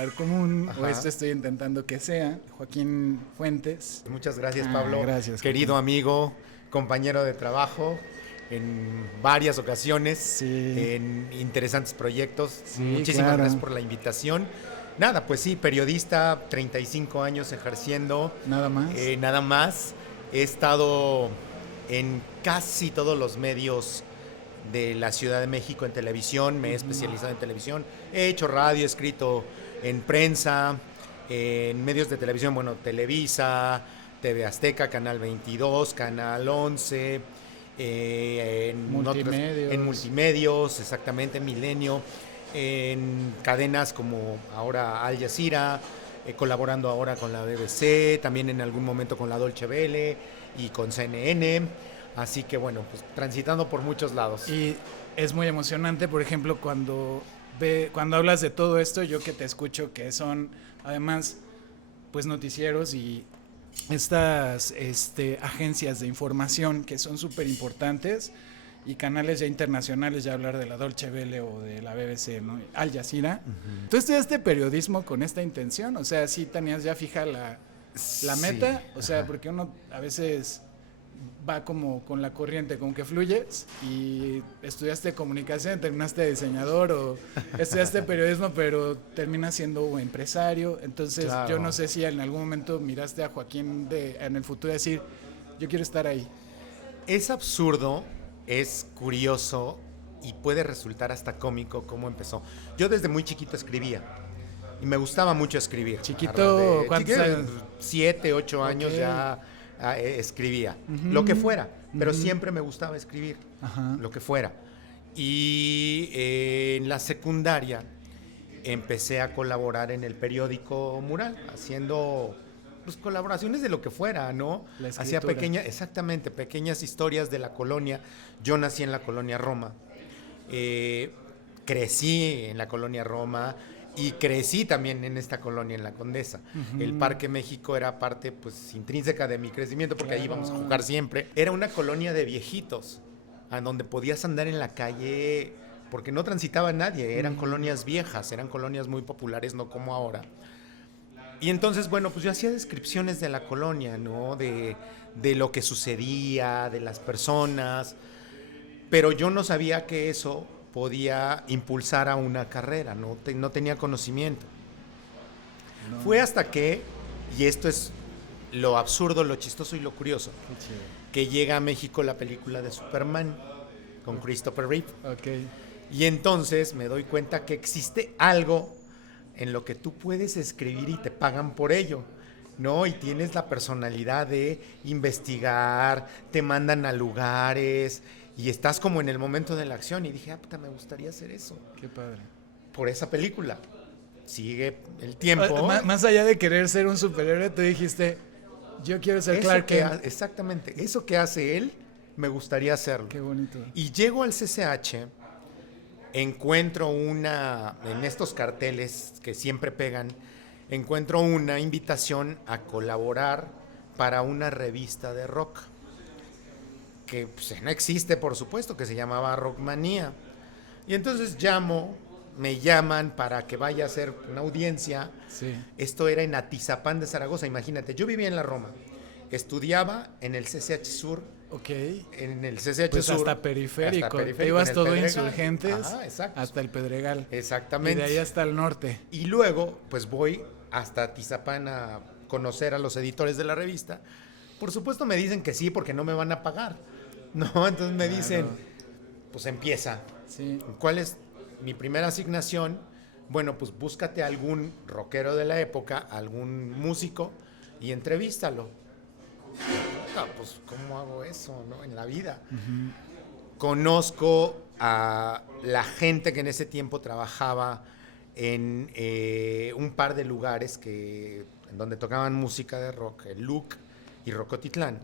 lugar común, Ajá. o esto estoy intentando que sea. Joaquín Fuentes. Muchas gracias, Pablo. Gracias, Querido Joaquín. amigo, compañero de trabajo en varias ocasiones, Sí. en interesantes proyectos. Sí, Muchísimas claro. gracias por la invitación. Nada, pues sí, periodista, 35 años ejerciendo. Nada más. Nada más. He estado en casi todos los medios de la Ciudad de México en televisión, me he especializado en televisión, he hecho radio, he escrito en prensa, en medios de televisión, bueno, Televisa, TV Azteca, Canal 22, Canal 11, Multimedios. en multimedios, exactamente, Milenio, en cadenas como ahora Al Jazeera, colaborando ahora con la BBC, también en algún momento con la Deutsche Welle y con CNN. Así que bueno, pues transitando por muchos lados. Y es muy emocionante, por ejemplo, cuando hablas de todo esto, yo que te escucho, que son además pues noticieros y estas agencias de información que son súper importantes, y canales ya internacionales, ya hablar de la Deutsche Welle o de la BBC, ¿no? Al Jazeera. ¿Tú estudiaste periodismo con esta intención? O sea, ¿sí tenías ya fija la meta? O sea, porque uno a veces va como con la corriente, como que fluyes, y estudiaste comunicación, terminaste de diseñador, o estudiaste periodismo, pero terminas siendo empresario. Entonces, Claro. yo no sé si en algún momento miraste a Joaquín en el futuro decir, yo quiero estar ahí. Es absurdo, es curioso y puede resultar hasta cómico cómo empezó. Yo desde muy chiquito escribía y me gustaba mucho escribir. Chiquito, ¿cuántos años? 7, 8 años Ok. ya escribía, Ujú. lo que fuera, pero Ujú. siempre me gustaba escribir, Ajá. lo que fuera. Y en la secundaria empecé a colaborar en el periódico Mural, haciendo pues, colaboraciones de lo que fuera, ¿no? La Hacía escritura. exactamente, pequeñas historias de la colonia. Yo nací en la colonia Roma, crecí en la colonia Roma y crecí también en esta colonia, en la Condesa. Ujú. El Parque México era parte pues intrínseca de mi crecimiento porque ahí Claro. íbamos a jugar siempre. Era una colonia de viejitos, a donde podías andar en la calle porque no transitaba nadie, eran colonias viejas, eran colonias muy populares, no como ahora. Y entonces, bueno, pues yo hacía descripciones de la colonia, ¿no? De lo que sucedía, de las personas, pero yo no sabía que eso podía impulsar a una carrera, no tenía conocimiento. No. Fue hasta que, y esto es lo absurdo, lo chistoso y lo curioso, Qué chido. que llega a México la película de Superman con Christopher Reeve. Ok. Y entonces me doy cuenta que existe algo en lo que tú puedes escribir y te pagan por ello, ¿no? Y tienes la personalidad de investigar, te mandan a lugares y estás como en el momento de la acción. Y dije, puta, me gustaría hacer eso. Qué padre. Por esa película. Sigue el tiempo. Más allá de querer ser un superhéroe, tú dijiste, yo quiero ser Clark Kent. Exactamente. Eso que hace él, me gustaría hacerlo. Qué bonito. Y llego al CCH, encuentro en estos carteles que siempre pegan, encuentro una invitación a colaborar para una revista de rock, que pues, no existe, por supuesto, que se llamaba Rockmanía. Y entonces me llaman para que vaya a hacer una audiencia. Sí. Esto era en Atizapán de Zaragoza, imagínate, yo vivía en la Roma, estudiaba en el CCH Sur. Ok. En el CCH Pues Sur. hasta periférico. Hasta periférico, Te ibas en el todo Pedregal. Insurgentes. Ajá, exacto. Hasta el Pedregal. Exactamente. Y de ahí hasta el norte. Y luego, pues voy hasta Atizapán a conocer a los editores de la revista. Por supuesto me dicen que sí porque no me van a pagar. No, entonces me dicen, pues empieza. Sí. ¿Cuál es mi primera asignación? Bueno, pues búscate algún rockero de la época, algún músico y entrevístalo. Pues ¿cómo hago eso, no? En la vida. Conozco a la gente que en ese tiempo trabajaba en un par de lugares en donde tocaban música de rock, el Luc y Rocotitlán.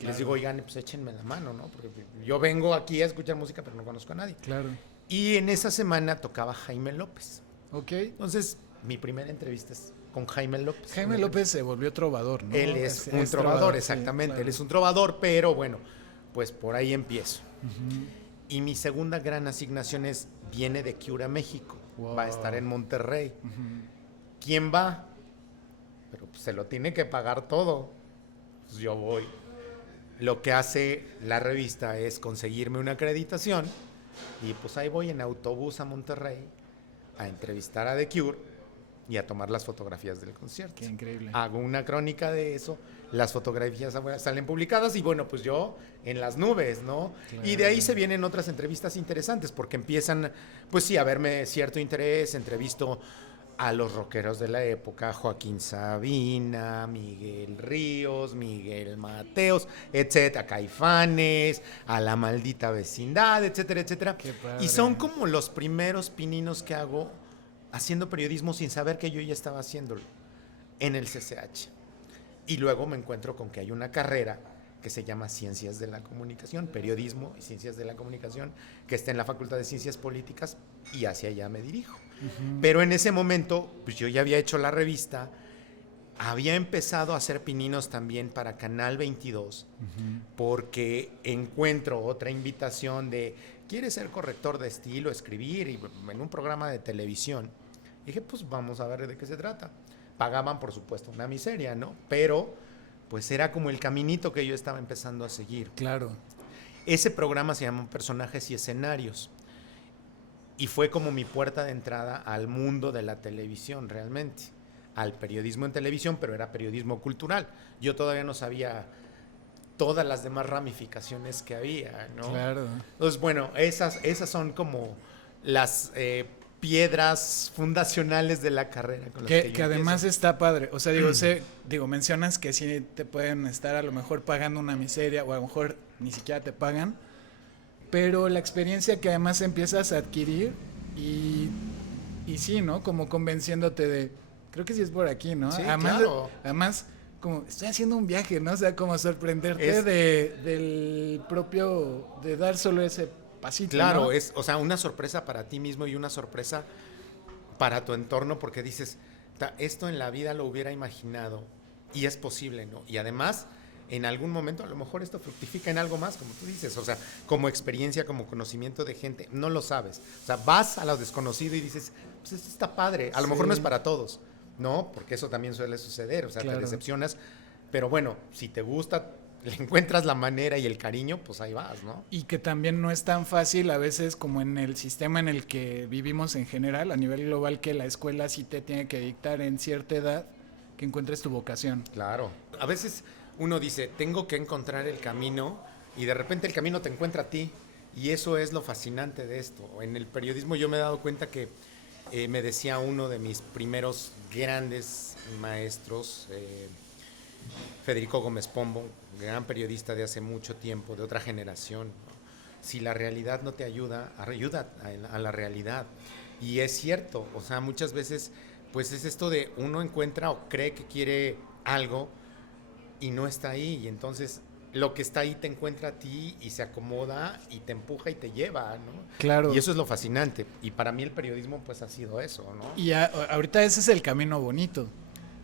Y les digo, oigan, pues échenme la mano, ¿no? Porque yo vengo aquí a escuchar música, pero no conozco a nadie. Claro. Y en esa semana tocaba Jaime López. Ok. Entonces, mi primera entrevista es con Jaime López. Jaime López se volvió trovador, ¿no? Él es un trovador, exactamente. Sí, claro. Él es un trovador, pero bueno, pues por ahí empiezo. Y mi segunda gran asignación viene de Cura México. Wow. Va a estar en Monterrey. ¿quién va? Pero pues, se lo tiene que pagar todo. Pues yo voy. Lo que hace la revista es conseguirme una acreditación y pues ahí voy en autobús a Monterrey a entrevistar a The Cure y a tomar las fotografías del concierto. Qué increíble. Hago una crónica de eso, las fotografías salen publicadas y bueno, pues yo en las nubes, ¿no? Claro. Y de ahí se vienen otras entrevistas interesantes porque empiezan, pues sí, a verme cierto interés, entrevisto a los rockeros de la época, Joaquín Sabina, Miguel Ríos, Miguel Mateos, etcétera, Caifanes, a La Maldita Vecindad, etcétera, etcétera. Y son como los primeros pininos que hago haciendo periodismo sin saber que yo ya estaba haciéndolo en el CCH. Y luego me encuentro con que hay una carrera que se llama Ciencias de la Comunicación, Periodismo y Ciencias de la Comunicación, que está en la Facultad de Ciencias Políticas y hacia allá me dirijo. Pero en ese momento, pues yo ya había hecho la revista, había empezado a hacer pininos también para Canal 22, porque encuentro otra invitación de, ¿quieres ser corrector de estilo, escribir y en un programa de televisión? Y dije, pues vamos a ver de qué se trata. Pagaban, por supuesto, una miseria, ¿no? Pero pues era como el caminito que yo estaba empezando a seguir. Claro. Ese programa se llama Personajes y Escenarios. Y fue como mi puerta de entrada al mundo de la televisión, realmente. Al periodismo en televisión, pero era periodismo cultural. Yo todavía no sabía todas las demás ramificaciones que había, ¿no? Claro. Entonces, bueno, esas son como las piedras fundacionales de la carrera. Con las que además está padre. O sea, digo, mencionas que sí te pueden estar a lo mejor pagando una miseria o a lo mejor ni siquiera te pagan. Pero la experiencia que además empiezas a adquirir y sí, ¿no? Como convenciéndote de, creo que sí es por aquí, ¿no? Sí, además, claro. Además, como estoy haciendo un viaje, ¿no? O sea, como sorprenderte del propio, de dar solo ese pasito, claro, ¿no? es, o sea, una sorpresa para ti mismo y una sorpresa para tu entorno porque dices, esto en la vida lo hubiera imaginado y es posible, ¿no? Y además, en algún momento a lo mejor esto fructifica en algo más, como tú dices, o sea, como experiencia, como conocimiento de gente, no lo sabes. O sea, vas a lo desconocido y dices, pues esto está padre, a lo mejor no es para todos, ¿no? Porque eso también suele suceder, o sea, claro. Te decepcionas, pero bueno, si te gusta, le encuentras la manera y el cariño, pues ahí vas, ¿no? Y que también no es tan fácil a veces como en el sistema en el que vivimos en general, a nivel global, que la escuela sí te tiene que dictar en cierta edad que encuentres tu vocación. Claro. A veces uno dice, tengo que encontrar el camino y de repente el camino te encuentra a ti y eso es lo fascinante de esto. En el periodismo yo me he dado cuenta que me decía uno de mis primeros grandes maestros, Federico Gómez Pombo, gran periodista de hace mucho tiempo, de otra generación, ¿no? Si la realidad no te ayuda, ayuda a la realidad. Y es cierto, o sea, muchas veces pues es esto de uno encuentra o cree que quiere algo y no está ahí, y entonces lo que está ahí te encuentra a ti y se acomoda y te empuja y te lleva, ¿no? Claro. Y eso es lo fascinante, y para mí el periodismo pues ha sido eso, ¿no? Y ahorita ese es el camino bonito,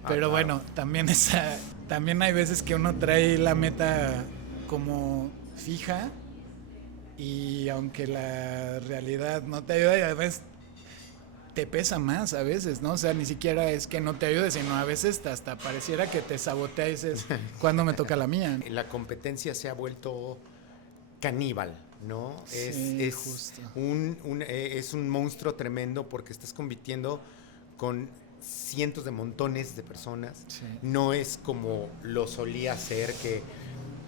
pero claro. Bueno, también hay veces que uno trae la meta como fija y aunque la realidad no te ayuda y además te pesa más a veces, ¿no? O sea, ni siquiera es que no te ayude, sino a veces hasta pareciera que te sabotea y dices, ¿cuándo me toca la mía? La competencia se ha vuelto caníbal, ¿no? Sí, justo. Es un monstruo tremendo porque estás compitiendo con cientos de montones de personas. Sí. No es como lo solía ser, que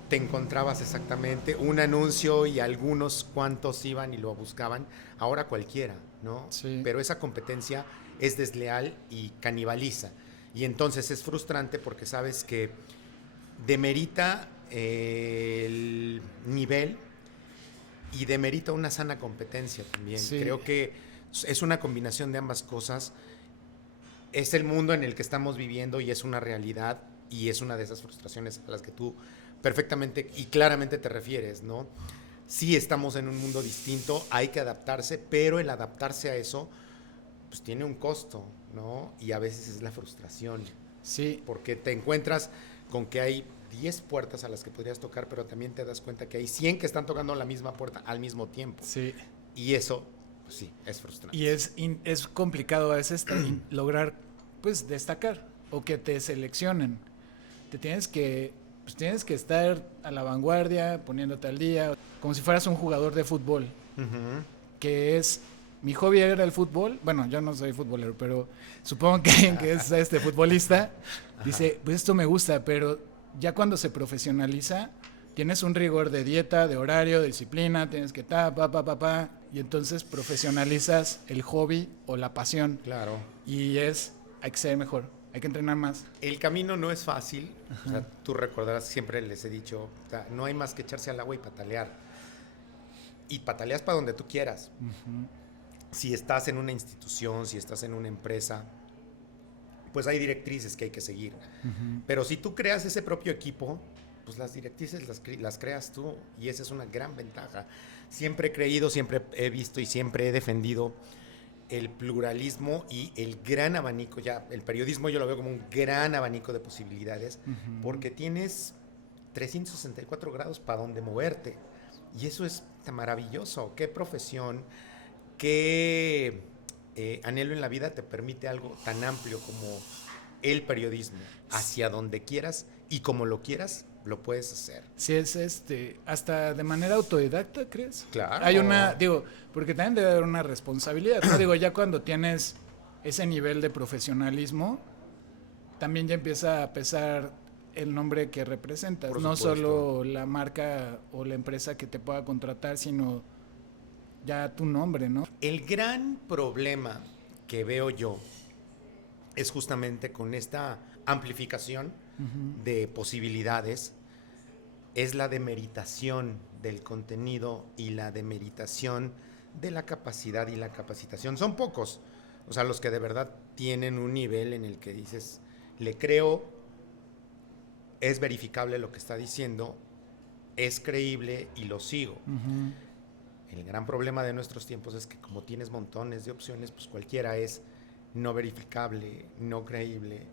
te encontrabas exactamente un anuncio y algunos cuantos iban y lo buscaban. Ahora cualquiera, ¿no? Sí. Pero esa competencia es desleal y canibaliza. Y entonces es frustrante porque sabes que demerita el nivel y demerita una sana competencia también. Sí. Creo que es una combinación de ambas cosas. Es el mundo en el que estamos viviendo y es una realidad y es una de esas frustraciones a las que tú perfectamente y claramente te refieres, ¿no? Sí estamos en un mundo distinto, hay que adaptarse, pero el adaptarse a eso pues tiene un costo, ¿no? Y a veces es la frustración. Sí. Porque te encuentras con que hay 10 puertas a las que podrías tocar, pero también te das cuenta que hay 100 que están tocando la misma puerta al mismo tiempo. Sí. Y eso, pues sí, es frustrante. Y es complicado a veces lograr pues, destacar o que te seleccionen. Pues, tienes que estar a la vanguardia, poniéndote al día, como si fueras un jugador de fútbol, que es... Mi hobby era el fútbol. Bueno, yo no soy futbolero, pero supongo que alguien que es futbolista dice, pues esto me gusta, pero ya cuando se profesionaliza, tienes un rigor de dieta, de horario, de disciplina, tienes que y entonces profesionalizas el hobby o la pasión. Claro. Y hay que ser mejor, hay que entrenar más. El camino no es fácil. O sea, tú recordarás, siempre les he dicho, o sea, no hay más que echarse al agua y patalear. Y pataleas para donde tú quieras. Si estás en una institución, si estás en una empresa, pues hay directrices que hay que seguir. Pero si tú creas ese propio equipo, pues las directrices las creas tú, y esa es una gran ventaja. Siempre he creído, siempre he visto y siempre he defendido el pluralismo y el gran abanico. Ya el periodismo yo lo veo como un gran abanico de posibilidades, porque tienes 364 grados para donde moverte, y eso es maravilloso. Qué profesión, qué anhelo en la vida te permite algo tan amplio como el periodismo. Hacia donde quieras y como lo quieras, lo puedes hacer. Si es hasta de manera autodidacta, ¿crees? Claro. Hay porque también debe haber una responsabilidad, ¿no? Digo, ya cuando tienes ese nivel de profesionalismo, también ya empieza a pesar el nombre que representas, no solo la marca o la empresa que te pueda contratar, sino ya tu nombre, ¿no? El gran problema que veo yo es justamente con esta amplificación de posibilidades, es la demeritación del contenido y la demeritación de la capacidad y la capacitación. Son pocos, o sea, los que de verdad tienen un nivel en el que dices, le creo, es verificable lo que está diciendo, es creíble y lo sigo. El gran problema de nuestros tiempos es que como tienes montones de opciones, pues cualquiera es no verificable, no creíble,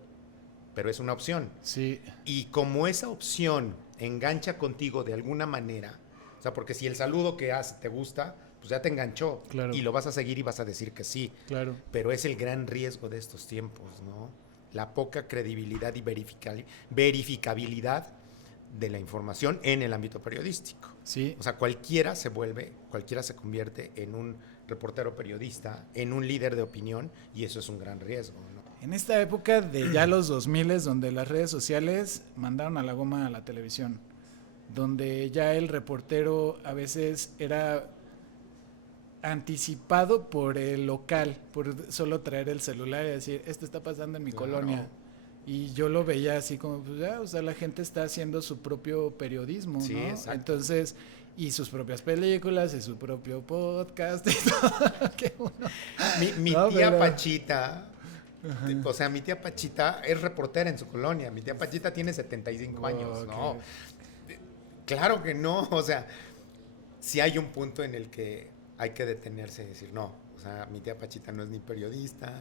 pero es una opción. Sí. Y como esa opción engancha contigo de alguna manera, o sea, porque si el saludo que hace te gusta, pues ya te enganchó. Claro. Y lo vas a seguir y vas a decir que sí. Claro. Pero es el gran riesgo de estos tiempos, ¿no? La poca credibilidad y verificabilidad de la información en el ámbito periodístico. Sí. O sea, cualquiera se convierte en un reportero periodista, en un líder de opinión, y eso es un gran riesgo, ¿no? En esta época de ya los 2000, donde las redes sociales mandaron a la goma a la televisión, donde ya el reportero a veces era anticipado por el local, por solo traer el celular y decir, esto está pasando en mi colonia. Y yo lo veía así como, pues ya, o sea, la gente está haciendo su propio periodismo, sí, ¿no? Exacto. Entonces, y sus propias películas, y su propio podcast, y todo. Que uno... Mi tía Pachita, o sea, mi tía Pachita es reportera en su colonia. Mi tía Pachita tiene 75 años, ¿no? Claro que no, o sea, sí hay un punto en el que hay que detenerse y decir, no, o sea, mi tía Pachita no es ni periodista,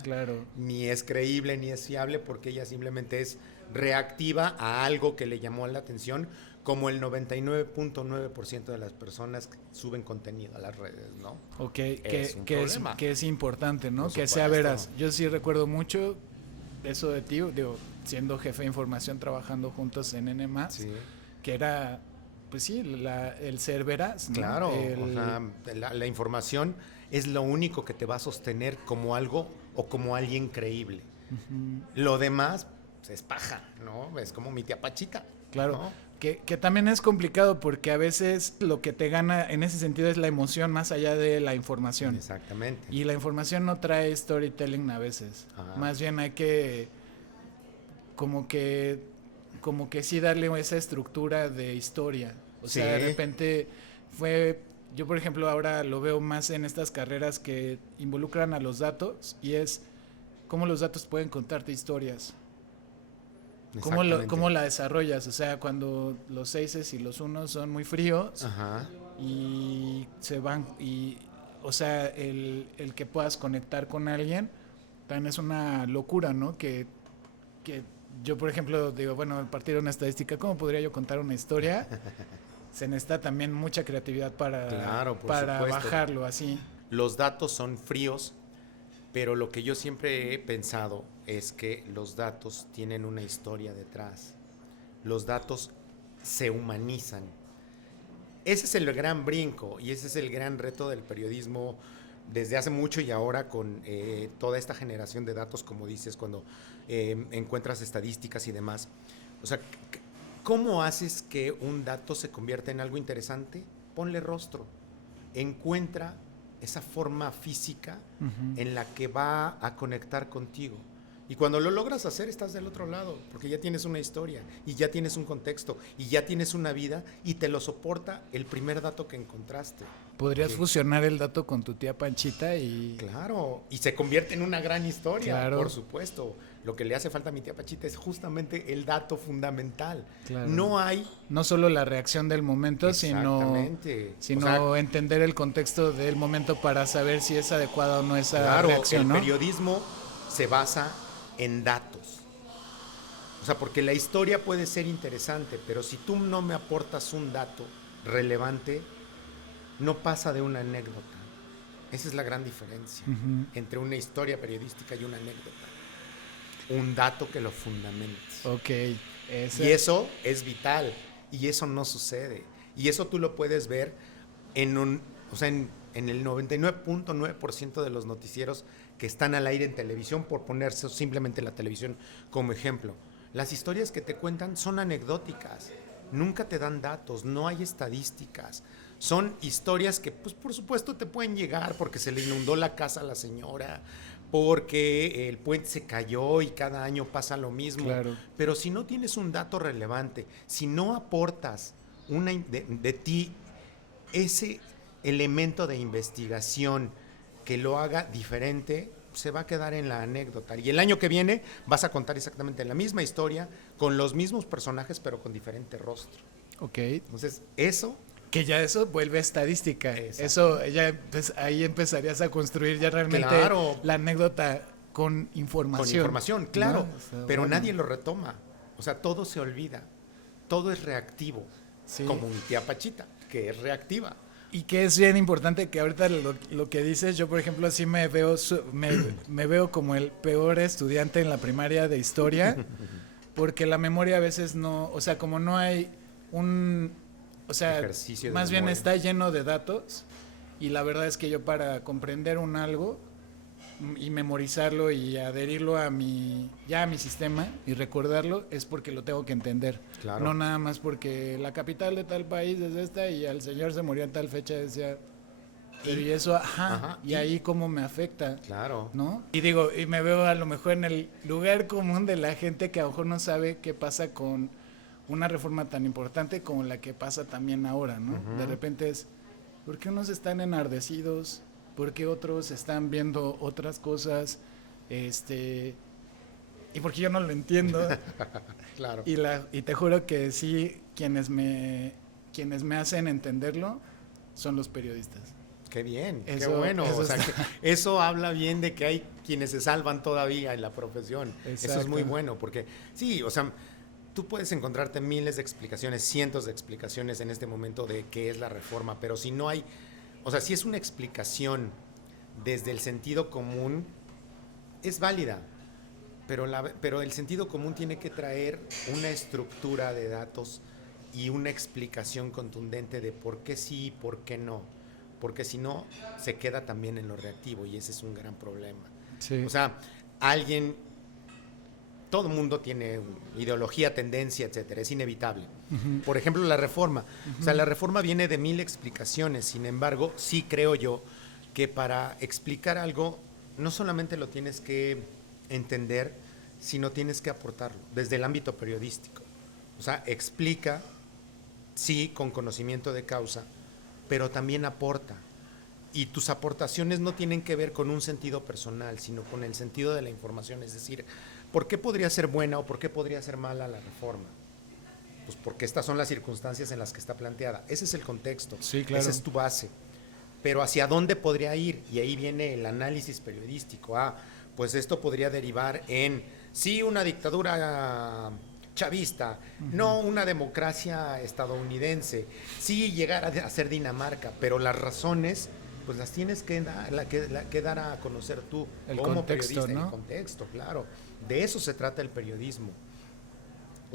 ni es creíble, ni es fiable, porque ella simplemente es reactiva a algo que le llamó la atención, como el 99.9% de las personas que suben contenido a las redes, ¿no? Ok, que es importante, ¿no? Por que supuesto. sea veraz. Yo sí recuerdo mucho eso de ti, digo, siendo jefe de información, trabajando juntos en N+, sí. Que era, pues sí, el ser veraz, ¿no? Claro, o sea, la información es lo único que te va a sostener como algo o como alguien creíble. Lo demás pues, es paja, ¿no? Es como mi tía Pachita. Claro, ¿no? Que también es complicado porque a veces lo que te gana en ese sentido es la emoción más allá de la información. Exactamente. Y la información no trae storytelling a veces. Más bien hay que como que sí darle esa estructura de historia. O sea, de repente yo por ejemplo ahora lo veo más en estas carreras que involucran a los datos, y es cómo los datos pueden contarte historias. ¿Cómo la desarrollas? O sea, cuando los 6 y los 1 son muy fríos y se van, y o sea, el que puedas conectar con alguien también es una locura, ¿no? Que yo, por ejemplo, digo, bueno, al partir de una estadística, ¿cómo podría yo contar una historia? Se necesita también mucha creatividad para bajarlo así. Los datos son fríos, pero lo que yo siempre he pensado es que los datos tienen una historia detrás. Los datos se humanizan. Ese es el gran brinco y ese es el gran reto del periodismo desde hace mucho y ahora con toda esta generación de datos, como dices, cuando encuentras estadísticas y demás. O sea, ¿cómo haces que un dato se convierta en algo interesante? Ponle rostro. Encuentra esa forma física en la que va a conectar contigo. Y cuando lo logras hacer, estás del otro lado, porque ya tienes una historia, y ya tienes un contexto, y ya tienes una vida, y te lo soporta el primer dato que encontraste. Podrías fusionar el dato con tu tía Panchita y... Claro, y se convierte en una gran historia, claro. Por supuesto. Lo que le hace falta a mi tía Panchita es justamente el dato fundamental. Claro. No hay... No solo la reacción del momento, sino o sea, entender el contexto del momento para saber si es adecuada o no esa reacción, ¿no? El periodismo se basa en datos. O sea, porque la historia puede ser interesante, pero si tú no me aportas un dato relevante, no pasa de una anécdota. Esa es la gran diferencia entre una historia periodística y una anécdota. Un dato que lo fundamente. Ok. Y eso es vital. Y eso no sucede. Y eso tú lo puedes ver en el 99.9% de los noticieros que están al aire en televisión, por ponerse simplemente la televisión como ejemplo. Las historias que te cuentan son anecdóticas, nunca te dan datos, no hay estadísticas. Son historias que, pues, por supuesto, te pueden llegar porque se le inundó la casa a la señora, porque el puente se cayó y cada año pasa lo mismo. Claro. Pero si no tienes un dato relevante, si no aportas de ti ese elemento de investigación que lo haga diferente, se va a quedar en la anécdota. Y el año que viene vas a contar exactamente la misma historia, con los mismos personajes, pero con diferente rostro. Ok. Entonces, eso... Que ya eso vuelve estadística. Exacto. Eso ya, pues, ahí empezarías a construir ya realmente la anécdota con información. Con información, claro. ¿No? O sea, pero bueno, nadie lo retoma. O sea, todo se olvida. Todo es reactivo. Sí. Como mi tía Pachita, que es reactiva. Y que es bien importante que ahorita lo que dices, yo por ejemplo así me veo como el peor estudiante en la primaria de historia, porque la memoria a veces no, o sea, como no hay un, o sea, ejercicio más bien está lleno de datos, y la verdad es que yo para comprender un algo y memorizarlo y adherirlo a mi sistema y recordarlo es porque lo tengo que entender. Claro. No nada más porque la capital de tal país es esta y al señor se murió en tal fecha, decía, pero y eso, y ahí cómo me afecta. Claro. ¿No? Y digo, y me veo a lo mejor en el lugar común de la gente que a lo mejor no sabe qué pasa con una reforma tan importante como la que pasa también ahora, ¿no? De repente es, ¿por qué unos están enardecidos? Porque otros están viendo otras cosas, y porque yo no lo entiendo. Claro. Y te juro que sí, quienes me hacen entenderlo son los periodistas. Qué bien, qué bueno. O sea, eso habla bien de que hay quienes se salvan todavía en la profesión. Exacto. Eso es muy bueno, porque sí, o sea, tú puedes encontrarte miles de explicaciones, cientos de explicaciones en este momento de qué es la reforma, pero si no hay... O sea, si es una explicación desde el sentido común, es válida, pero el sentido común tiene que traer una estructura de datos y una explicación contundente de por qué sí y por qué no, porque si no, se queda también en lo reactivo y ese es un gran problema. Sí. O sea, todo mundo tiene ideología, tendencia, etcétera, es inevitable. Por ejemplo, la reforma. O sea, la reforma viene de 1000 explicaciones, sin embargo, sí creo yo que para explicar algo, no solamente lo tienes que entender, sino tienes que aportarlo, desde el ámbito periodístico. O sea, explica, sí, con conocimiento de causa, pero también aporta. Y tus aportaciones no tienen que ver con un sentido personal, sino con el sentido de la información, es decir, ¿por qué podría ser buena o por qué podría ser mala la reforma? Pues porque estas son las circunstancias en las que está planteada. Ese es el contexto, sí, claro. Esa es tu base. Pero ¿hacia dónde podría ir? Y ahí viene el análisis periodístico. Pues esto podría derivar en, sí, una dictadura chavista, no una democracia estadounidense, sí llegar a ser Dinamarca, pero las razones pues las tienes que dar a conocer tú El como contexto, periodista. ¿no? El contexto, claro. De eso se trata el periodismo.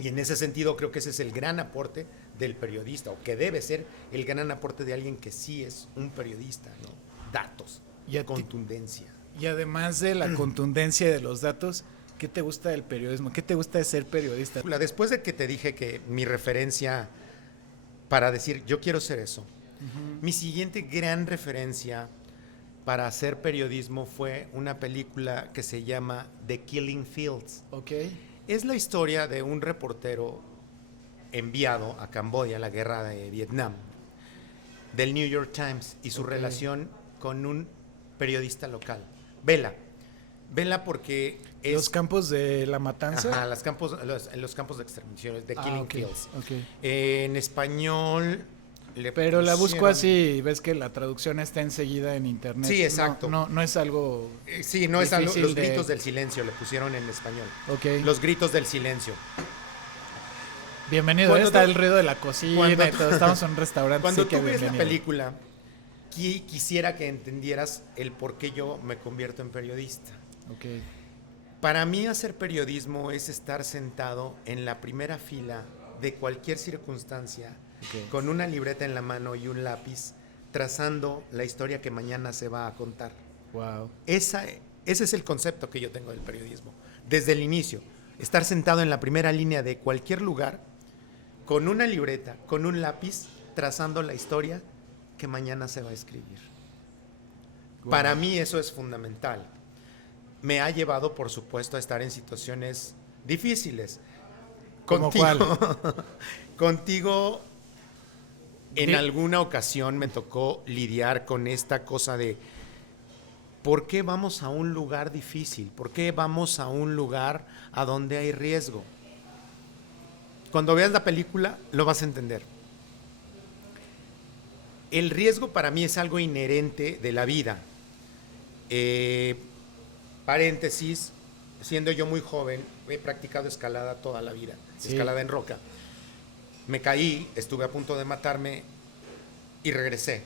Y en ese sentido creo que ese es el gran aporte del periodista, o que debe ser el gran aporte de alguien que sí es un periodista, ¿no? Datos, contundencia. Y además de la contundencia de los datos, ¿qué te gusta del periodismo? ¿Qué te gusta de ser periodista? Después de que te dije que mi referencia para decir yo quiero ser eso, mi siguiente gran referencia para hacer periodismo fue una película que se llama The Killing Fields. Ok. Es la historia de un reportero enviado a Camboya, a la guerra de Vietnam, del New York Times, y su relación con un periodista local. Vela porque es... Los campos de la matanza. Ajá, los campos de exterminación, de Killing Fields. Okay. En español... Pero la busco así y ves que la traducción está enseguida en internet. Sí, exacto. No es algo... Sí, no es algo... Los gritos del silencio le pusieron en español. Okay. Los gritos del silencio. Bienvenido, está el ruido de la cocina y todo. Estamos en un restaurante. Cuando tú ves la película, quisiera que entendieras el por qué yo me convierto en periodista. Okay. Para mí hacer periodismo es estar sentado en la primera fila de cualquier circunstancia, con una libreta en la mano y un lápiz, trazando la historia que mañana se va a contar. Wow. Ese es el concepto que yo tengo del periodismo. Desde el inicio, estar sentado en la primera línea de cualquier lugar, con una libreta, con un lápiz, trazando la historia que mañana se va a escribir. Wow. Para mí eso es fundamental. Me ha llevado, por supuesto, a estar en situaciones difíciles. ¿Cómo cuál? Contigo, en alguna ocasión me tocó lidiar con esta cosa de ¿por qué vamos a un lugar difícil? ¿Por qué vamos a un lugar a donde hay riesgo? Cuando veas la película lo vas a entender. El riesgo para mí es algo inherente de la vida. Paréntesis, siendo yo muy joven, he practicado escalada toda la vida, escalada en roca. Me caí, estuve a punto de matarme y regresé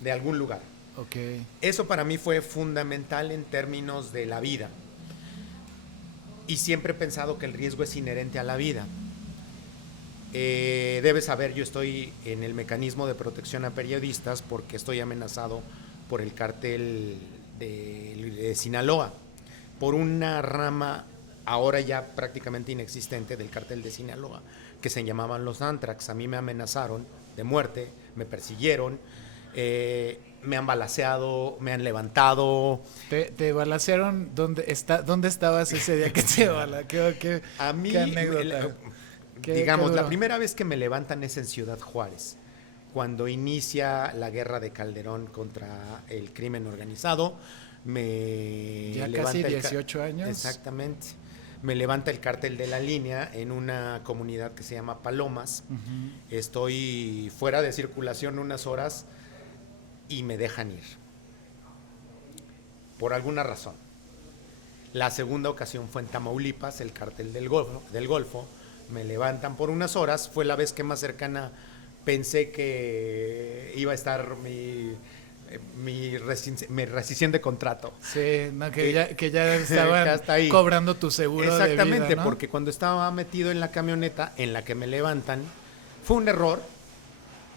de algún lugar. Okay. Eso para mí fue fundamental en términos de la vida. Y siempre he pensado que el riesgo es inherente a la vida. Debes saber, yo estoy en el mecanismo de protección a periodistas porque estoy amenazado por el cártel de Sinaloa, por una rama ahora ya prácticamente inexistente del cártel de Sinaloa, que se llamaban los Antrax. A mí me amenazaron de muerte, me persiguieron, me han balaceado, me han levantado. ¿Te balacearon? ¿Dónde estabas ese día que te balacearon? A mí, ¿qué anécdota? Digamos, la primera vez que me levantan es en Ciudad Juárez, cuando inicia la guerra de Calderón contra el crimen organizado. Ya casi 18 años. Exactamente. Me levanta el cártel de la línea en una comunidad que se llama Palomas. Estoy fuera de circulación unas horas y me dejan ir. Por alguna razón. La segunda ocasión fue en Tamaulipas, el cártel del Golfo. Me levantan por unas horas. Fue la vez que más cercana pensé que iba a estar mi rescisión de contrato. Sí, no, que ya estaban cobrando tu seguro. Exactamente, de vida, ¿no? Porque cuando estaba metido en la camioneta en la que me levantan, fue un error.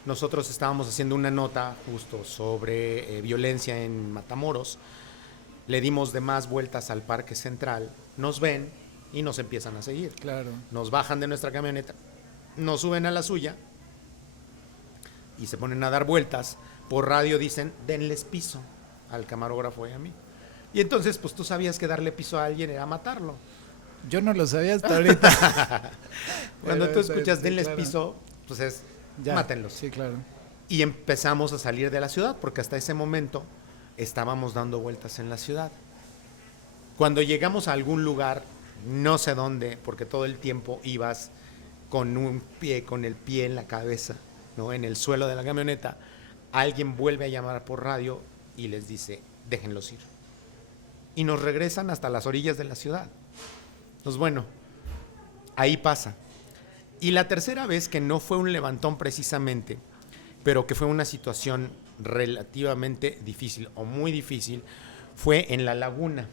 Nosotros estábamos haciendo una nota justo sobre violencia en Matamoros. Le dimos de más vueltas al Parque Central, nos ven y nos empiezan a seguir. Claro. Nos bajan de nuestra camioneta, nos suben a la suya y se ponen a dar vueltas. Por radio dicen, denles piso al camarógrafo y a mí. Y entonces, pues tú sabías que darle piso a alguien era matarlo. Yo no lo sabía hasta ahorita. Cuando tú escuchas denles piso, pues es, ya, mátenlos. Sí, claro. Y empezamos a salir de la ciudad, porque hasta ese momento estábamos dando vueltas en la ciudad. Cuando llegamos a algún lugar, no sé dónde, porque todo el tiempo ibas con el pie en la cabeza, ¿no? En el suelo de la camioneta, alguien vuelve a llamar por radio y les dice, déjenlos ir. Y nos regresan hasta las orillas de la ciudad. Entonces, bueno, ahí pasa. Y la tercera vez, que no fue un levantón precisamente, pero que fue una situación relativamente difícil o muy difícil fue en La Laguna.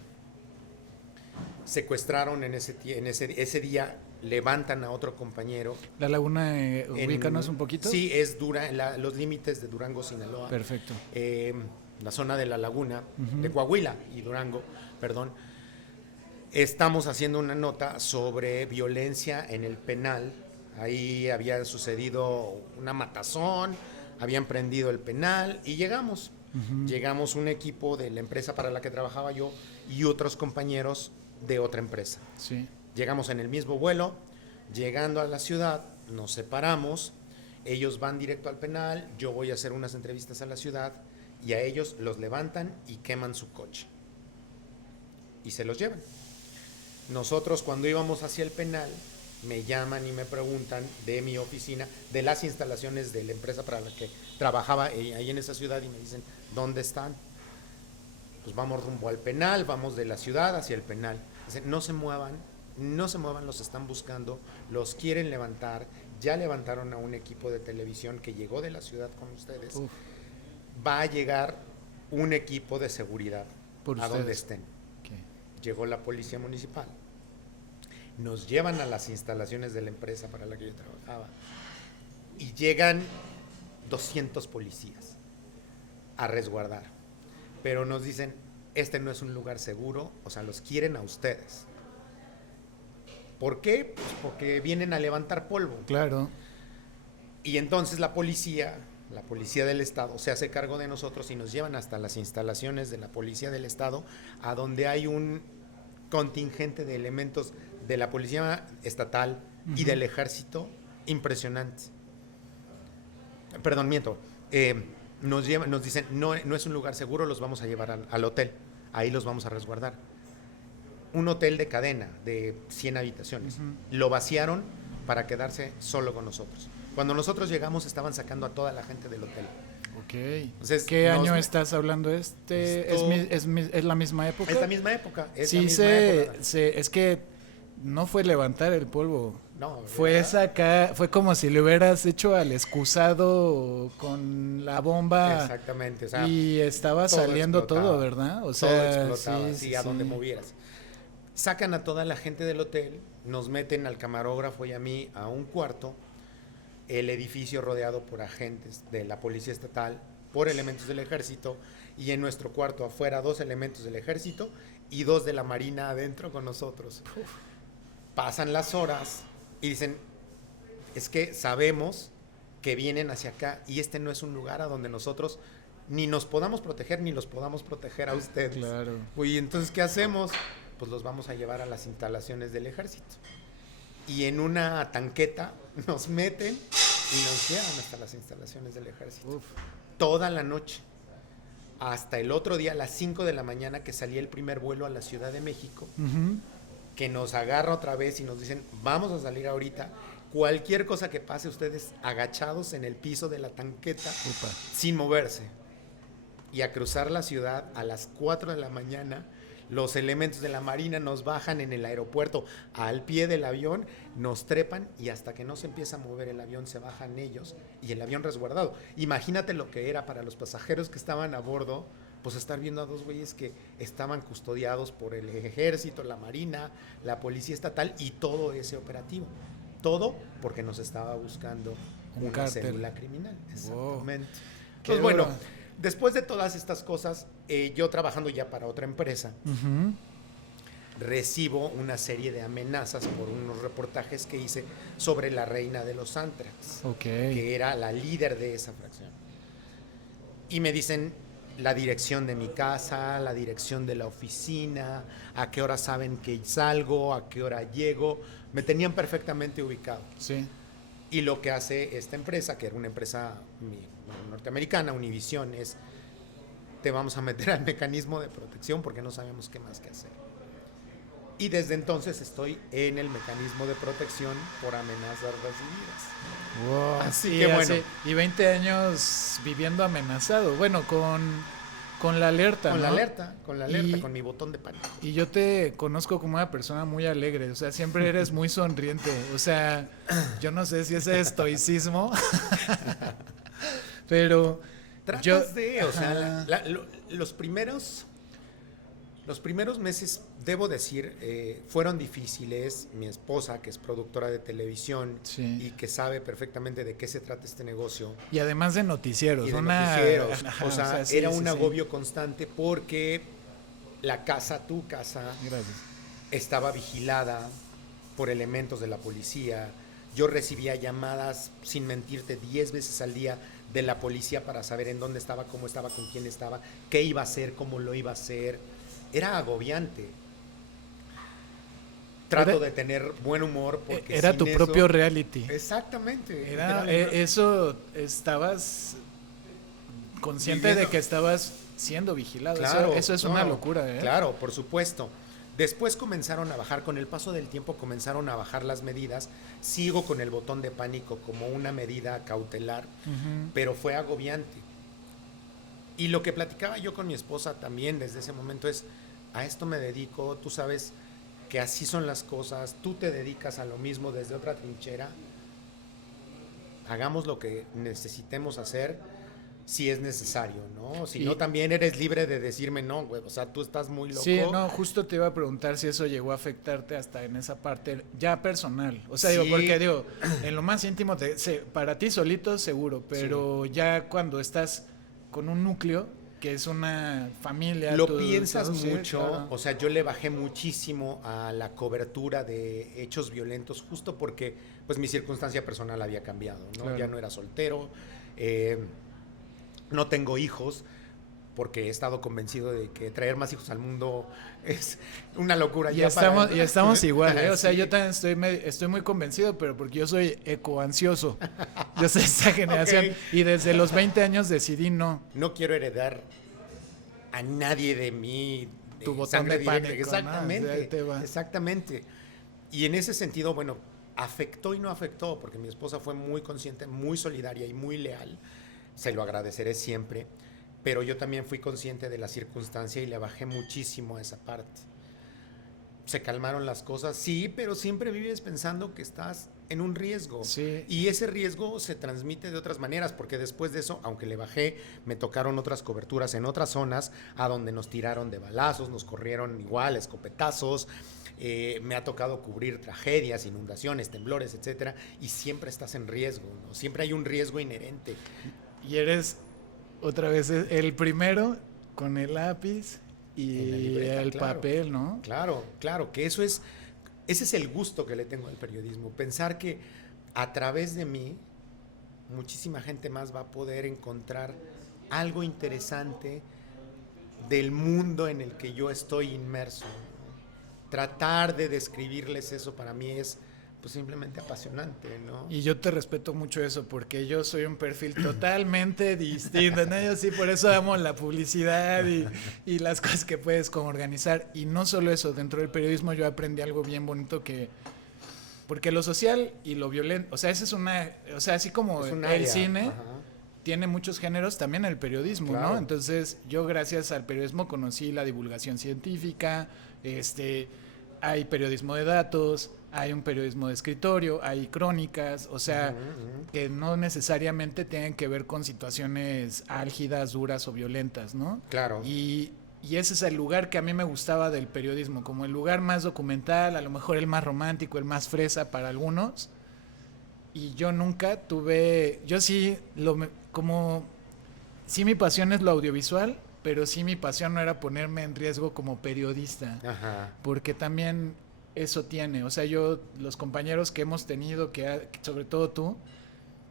Secuestraron ese día, levantan a otro compañero. La Laguna, ubícanos un poquito. Sí, es los límites de Durango, Sinaloa. Perfecto. La zona de La Laguna, de Coahuila y Durango, perdón. Estamos haciendo una nota sobre violencia en el penal. Ahí había sucedido una matazón, habían prendido el penal y llegamos. Llegamos un equipo de la empresa para la que trabajaba yo y otros compañeros de otra empresa. Sí. Llegamos en el mismo vuelo, llegando a la ciudad, nos separamos, ellos van directo al penal, yo voy a hacer unas entrevistas a la ciudad y a ellos los levantan y queman su coche. Y se los llevan. Nosotros cuando íbamos hacia el penal, me llaman y me preguntan de mi oficina, de las instalaciones de la empresa para la que trabajaba ahí en esa ciudad y me dicen, ¿dónde están? Pues vamos rumbo al penal, vamos de la ciudad hacia el penal. Dicen, no se muevan, los están buscando, los quieren levantar, ya levantaron a un equipo de televisión que llegó de la ciudad con ustedes. Uf. Va a llegar un equipo de seguridad a donde estén. Okay. Llegó la policía municipal. Nos llevan a las instalaciones de la empresa para la que yo trabajaba y llegan 200 policías a resguardar, pero nos dicen, este no es un lugar seguro, o sea, los quieren a ustedes. ¿Por qué? Pues porque vienen a levantar polvo. Claro. Y entonces la policía del estado se hace cargo de nosotros y nos llevan hasta las instalaciones de la policía del estado, a donde hay un contingente de elementos de la policía estatal y del ejército impresionante. Perdón, miento. Nos dicen, no es un lugar seguro, los vamos a llevar al hotel. Ahí los vamos a resguardar. Un hotel de cadena de 100 habitaciones. Lo vaciaron para quedarse solo con nosotros. Cuando nosotros llegamos estaban sacando a toda la gente del hotel. Ok. Entonces, ¿qué año estás hablando? ¿Es la misma época? Es la misma época. Es que no fue levantar el polvo. No, fue sacar, fue como si le hubieras hecho al excusado con la bomba. Exactamente. O sea, y estaba saliendo todo, ¿verdad? O sea, todo explotaba, sí, a donde movieras. Sacan a toda la gente del hotel, nos meten al camarógrafo y a mí a un cuarto, el edificio rodeado por agentes de la policía estatal, por elementos del ejército, y en nuestro cuarto afuera 2 elementos del ejército y 2 de la marina adentro con nosotros. Pasan las horas y dicen, es que sabemos que vienen hacia acá y este no es un lugar a donde nosotros ni nos podamos proteger ni los podamos proteger a ustedes. Claro. Y entonces, ¿qué hacemos? Pues los vamos a llevar a las instalaciones del ejército. Y en una tanqueta nos meten y nos llevan hasta las instalaciones del ejército. Uf. Toda la noche. Hasta el otro día, a las 5 de la mañana, que salía el primer vuelo a la Ciudad de México, que nos agarra otra vez y nos dicen, vamos a salir ahorita. Cualquier cosa que pase, ustedes agachados en el piso de la tanqueta, sin moverse. Y a cruzar la ciudad a las 4 de la mañana, los elementos de la Marina nos bajan en el aeropuerto al pie del avión, nos trepan y hasta que no se empieza a mover el avión se bajan ellos y el avión resguardado. Imagínate lo que era para los pasajeros que estaban a bordo, pues estar viendo a 2 güeyes que estaban custodiados por el ejército, la Marina, la policía estatal y todo ese operativo. Todo porque nos estaba buscando una célula criminal. Exactamente. Wow. Pues bueno, después de todas estas cosas, yo trabajando ya para otra empresa, recibo una serie de amenazas por unos reportajes que hice sobre la reina de los Anthrax, que era la líder de esa fracción. Y me dicen la dirección de mi casa, la dirección de la oficina, a qué hora saben que salgo, a qué hora llego. Me tenían perfectamente ubicado. Sí. Y lo que hace esta empresa, que era una empresa norteamericana, Univision, es: te vamos a meter al mecanismo de protección porque no sabemos qué más que hacer. Y desde entonces estoy en el mecanismo de protección por amenazas recibidas. Wow, así que bueno. Y 20 años viviendo amenazado. Bueno, con la alerta, Con ¿no? la alerta, con mi botón de pánico. Y yo te conozco como una persona muy alegre, o sea, siempre eres muy sonriente. O sea, yo no sé si ese es estoicismo, pero Tratas de, o sea, los primeros meses, debo decir, fueron difíciles. Mi esposa, que es productora de televisión y que sabe perfectamente de qué se trata este negocio. Y además de noticieros. O sea, era un agobio constante porque tu casa, gracias, estaba vigilada por elementos de la policía. Yo recibía llamadas, sin mentirte, 10 veces al día de la policía para saber en dónde estaba, cómo estaba, con quién estaba, qué iba a hacer, cómo lo iba a hacer. Era agobiante. Trato de tener buen humor porque era tu propio reality. Exactamente. Eso, estabas consciente viviendo, de que estabas siendo vigilado. Claro, eso es una locura, ¿eh? Claro, por supuesto. Después comenzaron a bajar, con el paso del tiempo comenzaron a bajar las medidas. Sigo con el botón de pánico como una medida cautelar, pero fue agobiante. Y lo que platicaba yo con mi esposa también desde ese momento es, a esto me dedico, tú sabes que así son las cosas, tú te dedicas a lo mismo desde otra trinchera, hagamos lo que necesitemos hacer si es necesario, ¿no? Si no, también eres libre de decirme, no, güey, o sea, tú estás muy loco. Sí, no, justo te iba a preguntar si eso llegó a afectarte hasta en esa parte ya personal. O sea, digo, porque digo, en lo más íntimo, para ti solito seguro, pero ya cuando estás con un núcleo, que es una familia. Lo piensas mucho, claro. O sea, yo le bajé muchísimo a la cobertura de hechos violentos justo porque pues mi circunstancia personal había cambiado, ¿no? Claro. Ya no era soltero, no tengo hijos porque he estado convencido de que traer más hijos al mundo es una locura. Y estamos igual, ¿eh? O sea, sí. Yo también estoy muy convencido, pero porque yo soy ecoansioso. Yo soy esta generación. Okay. Y desde los 20 años decidí no. No quiero heredar a nadie de mí. Tu botón de pánico. Exactamente, ¿no? Exactamente. Y en ese sentido, bueno, afectó y no afectó, porque mi esposa fue muy consciente, muy solidaria y muy leal. Se lo agradeceré siempre. Pero yo también fui consciente de la circunstancia y le bajé muchísimo a esa parte. Se calmaron las cosas, sí, pero siempre vives pensando que estás en un riesgo. Sí. Y ese riesgo se transmite de otras maneras, porque después de eso, aunque le bajé, me tocaron otras coberturas en otras zonas a donde nos tiraron de balazos, nos corrieron igual, escopetazos. Me ha tocado cubrir tragedias, inundaciones, temblores, etcétera, y siempre estás en riesgo, ¿no? Siempre hay un riesgo inherente. Y eres... Otra vez el primero con el lápiz y libreta, el papel, ¿no? Claro, que ese es el gusto que le tengo al periodismo. Pensar que a través de mí muchísima gente más va a poder encontrar algo interesante del mundo en el que yo estoy inmerso. Tratar de describirles eso para mí es pues simplemente apasionante, ¿no? Y yo te respeto mucho eso, porque yo soy un perfil totalmente distinto, ¿no? Yo sí, por eso amo la publicidad y las cosas que puedes como organizar. Y no solo eso, dentro del periodismo yo aprendí algo bien bonito porque lo social y lo violento, o sea, esa es o sea, así como el cine tiene muchos géneros, también el periodismo, claro. ¿no? Entonces, yo gracias al periodismo conocí la divulgación científica, hay periodismo de datos, hay un periodismo de escritorio, hay crónicas, o sea, que no necesariamente tienen que ver con situaciones álgidas, duras o violentas, ¿no? Claro. Y ese es el lugar que a mí me gustaba del periodismo, como el lugar más documental, a lo mejor el más romántico, el más fresa para algunos. Y yo nunca tuve, yo sí, sí mi pasión es lo audiovisual, pero sí mi pasión no era ponerme en riesgo como periodista. Ajá. Porque también eso tiene, o sea, los compañeros que hemos tenido, sobre todo tú,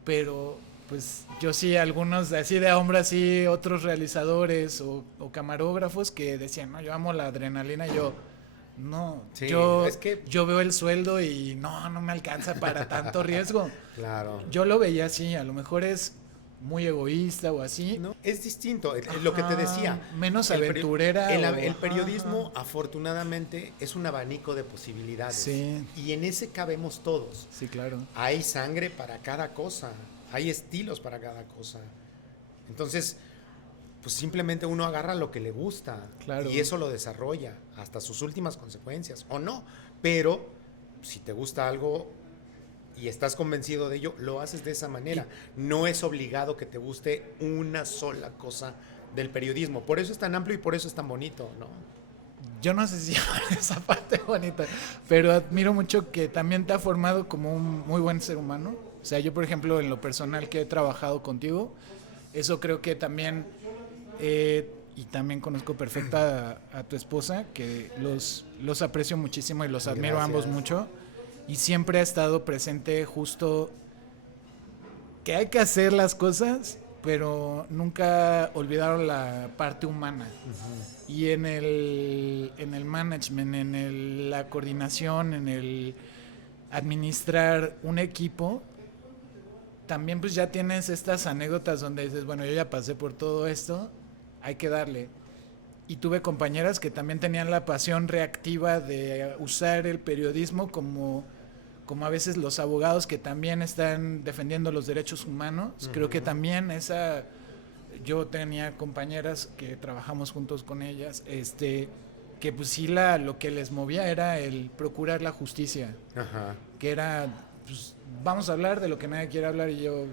pero pues yo sí, algunos así de hombre, así otros realizadores o camarógrafos que decían, no, yo amo la adrenalina, y yo, no, sí, yo veo el sueldo y no me alcanza para tanto riesgo. Claro. Yo lo veía así, a lo mejor es muy egoísta o así. No, es distinto, lo que te decía. Menos aventurera. El periodismo, afortunadamente, es un abanico de posibilidades. Sí. Y en ese cabemos todos. Sí, claro. Hay sangre para cada cosa, hay estilos para cada cosa. Entonces, pues simplemente uno agarra lo que le gusta. Claro. Y eso lo desarrolla hasta sus últimas consecuencias, o no. Pero, si te gusta algo, y estás convencido de ello, lo haces de esa manera. No es obligado que te guste una sola cosa del periodismo. Por eso es tan amplio y por eso es tan bonito, ¿no? Yo no sé si llamar esa parte bonita, pero admiro mucho que también te ha formado como un muy buen ser humano. O sea, yo, por ejemplo, en lo personal que he trabajado contigo, eso creo que también, y también conozco perfecta a tu esposa, que los aprecio muchísimo y los admiro a ambos mucho. Y siempre ha estado presente justo que hay que hacer las cosas, pero nunca olvidaron la parte humana. Y en el management, la coordinación, en el administrar un equipo, también pues ya tienes estas anécdotas donde dices, bueno, yo ya pasé por todo esto, hay que darle. Y tuve compañeras que también tenían la pasión reactiva de usar el periodismo como a veces los abogados que también están defendiendo los derechos humanos. Creo que también yo tenía compañeras que trabajamos juntos con ellas, que pues sí lo que les movía era el procurar la justicia. Ajá. Que era, pues, vamos a hablar de lo que nadie quiere hablar, y yo,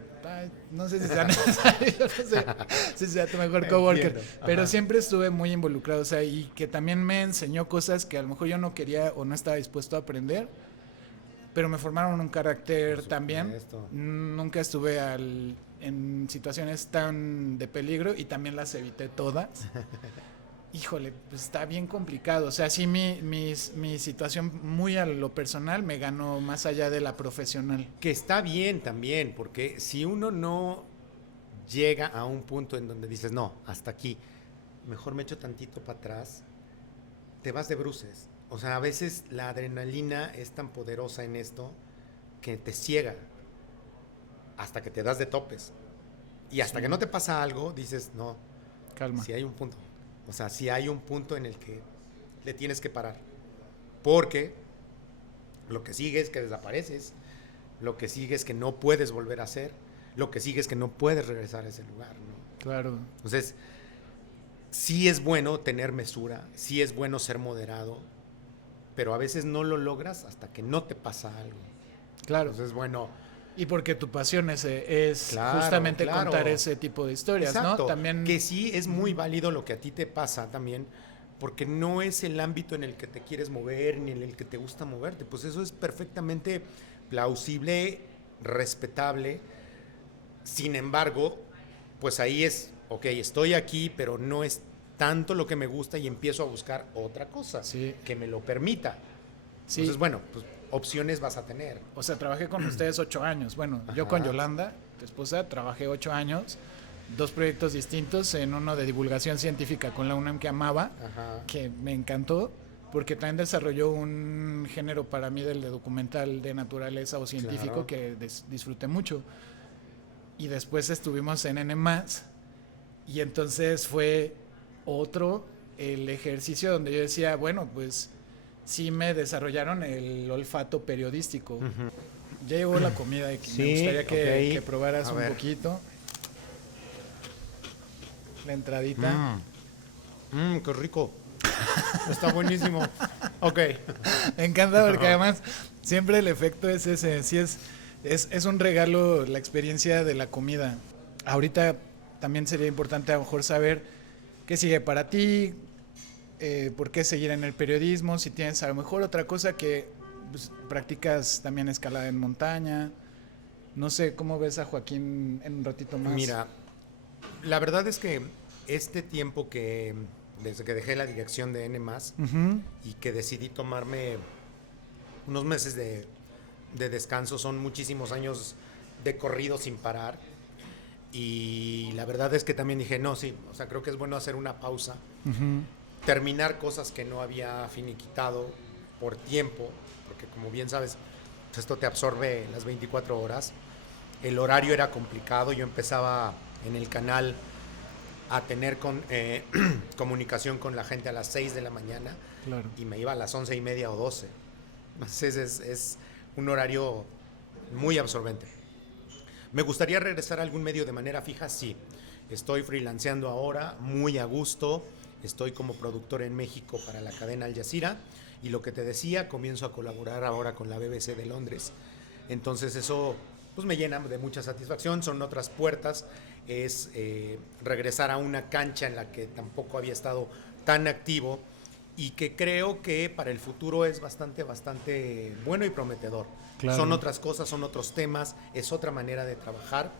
no sé si sea necesario, no sé si sea tu mejor coworker, pero siempre estuve muy involucrado, o sea, y que también me enseñó cosas que a lo mejor yo no quería o no estaba dispuesto a aprender, pero me formaron un carácter también. Nunca estuve en situaciones tan de peligro y también las evité todas. Híjole, pues está bien complicado. O sea, sí, mi situación muy a lo personal me ganó más allá de la profesional. Que está bien también, porque si uno no llega a un punto en donde dices, no, hasta aquí, mejor me echo tantito para atrás, te vas de bruces. O sea, a veces la adrenalina es tan poderosa en esto que te ciega hasta que te das de topes. Y hasta que no te pasa algo, dices, no, calma. Si hay un punto. O sea, si hay un punto en el que le tienes que parar. Porque lo que sigue es que desapareces, lo que sigue es que no puedes volver a hacer, lo que sigue es que no puedes regresar a ese lugar, ¿no? Claro. Entonces, sí es bueno tener mesura, sí es bueno ser moderado, pero a veces no lo logras hasta que no te pasa algo. Claro. Entonces, bueno. Y porque tu pasión es claro, justamente contar ese tipo de historias, exacto, ¿no? También que sí es muy válido lo que a ti te pasa también, porque no es el ámbito en el que te quieres mover ni en el que te gusta moverte. Pues eso es perfectamente plausible, respetable. Sin embargo, pues ahí es, ok, estoy aquí, pero no es tanto lo que me gusta y empiezo a buscar otra cosa que me lo permita. Sí. Entonces, bueno, pues opciones vas a tener. O sea, trabajé con ustedes 8 años. Bueno, yo con Yolanda, tu esposa, trabajé 8 años, 2 proyectos distintos, en uno de divulgación científica con la UNAM que amaba, que me encantó, porque también desarrolló un género para mí del de documental de naturaleza o científico que disfruté mucho. Y después estuvimos en N+, y entonces fue el ejercicio donde yo decía, bueno, pues sí me desarrollaron el olfato periodístico. Ya llegó la comida y me gustaría que probaras un poquito. La entradita. ¡Qué rico! Está buenísimo. Ok. Me encanta porque además siempre el efecto es ese. Sí es un regalo la experiencia de la comida. Ahorita también sería importante a lo mejor saber qué sigue para ti, por qué seguir en el periodismo, si tienes a lo mejor otra cosa que pues, practicas también escalada en montaña. No sé, ¿cómo ves a Joaquín en un ratito más? Mira, la verdad es que este tiempo desde que dejé la dirección de N+, y que decidí tomarme unos meses de descanso, son muchísimos años de corrido sin parar. Y la verdad es que también dije, no, sí, o sea, creo que es bueno hacer una pausa, terminar cosas que no había finiquitado por tiempo, porque como bien sabes, pues esto te absorbe las 24 horas. El horario era complicado, yo empezaba en el canal a tener comunicación con la gente a las 6 de la mañana, y me iba a las 11:30 o 12. Entonces es un horario muy absorbente. ¿Me gustaría regresar a algún medio de manera fija? Sí. Estoy freelanceando ahora, muy a gusto. Estoy como productor en México para la cadena Al Jazeera. Y lo que te decía, comienzo a colaborar ahora con la BBC de Londres. Entonces eso pues me llena de mucha satisfacción. Son otras puertas, es regresar a una cancha en la que tampoco había estado tan activo y que creo que para el futuro es bastante bueno y prometedor. Claro. Son otras cosas, son otros temas, es otra manera de trabajar.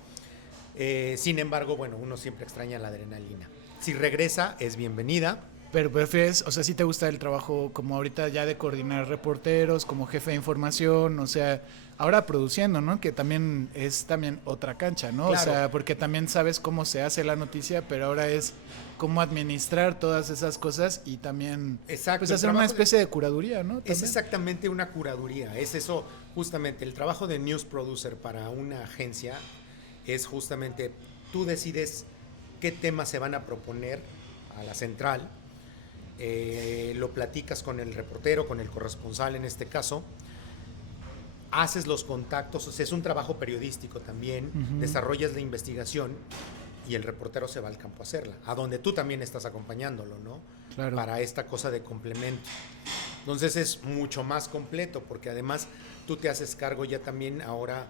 Sin embargo, bueno, uno siempre extraña la adrenalina. Si regresa, es bienvenida. Pero prefieres, o sea, ¿sí te gusta el trabajo como ahorita ya de coordinar reporteros, como jefe de información, o sea, ahora produciendo, ¿no? Que también es también otra cancha, ¿no? Claro. O sea, porque también sabes cómo se hace la noticia, pero ahora es cómo administrar todas esas cosas y también Exacto, pues hacer una especie de curaduría, ¿no? Es También. exactamente una curaduría, es eso, justamente el trabajo de news producer para una agencia es justamente tú decides qué temas se van a proponer a la central, lo platicas con el reportero, con el corresponsal en este caso, haces los contactos, o sea, es un trabajo periodístico también, desarrollas la investigación y el reportero se va al campo a hacerla, a donde tú también estás acompañándolo, ¿no? Claro. Para esta cosa de complemento. Entonces es mucho más completo porque además tú te haces cargo ya también ahora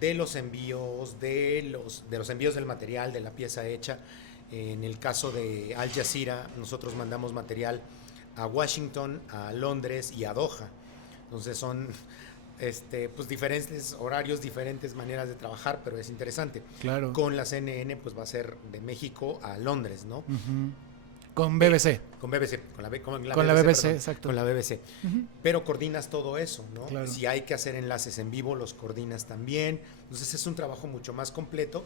de los envíos, de los envíos del material, de la pieza hecha. En el caso de Al Jazeera, nosotros mandamos material a Washington, a Londres y a Doha. Entonces son pues diferentes horarios, diferentes maneras de trabajar, pero es interesante. Claro. Con la CNN pues va a ser de México a Londres, ¿no? Con BBC. Con BBC, con la BBC, perdón, exacto. con la BBC. Pero coordinas todo eso, ¿no? Claro. Si hay que hacer enlaces en vivo, los coordinas también. Entonces es un trabajo mucho más completo.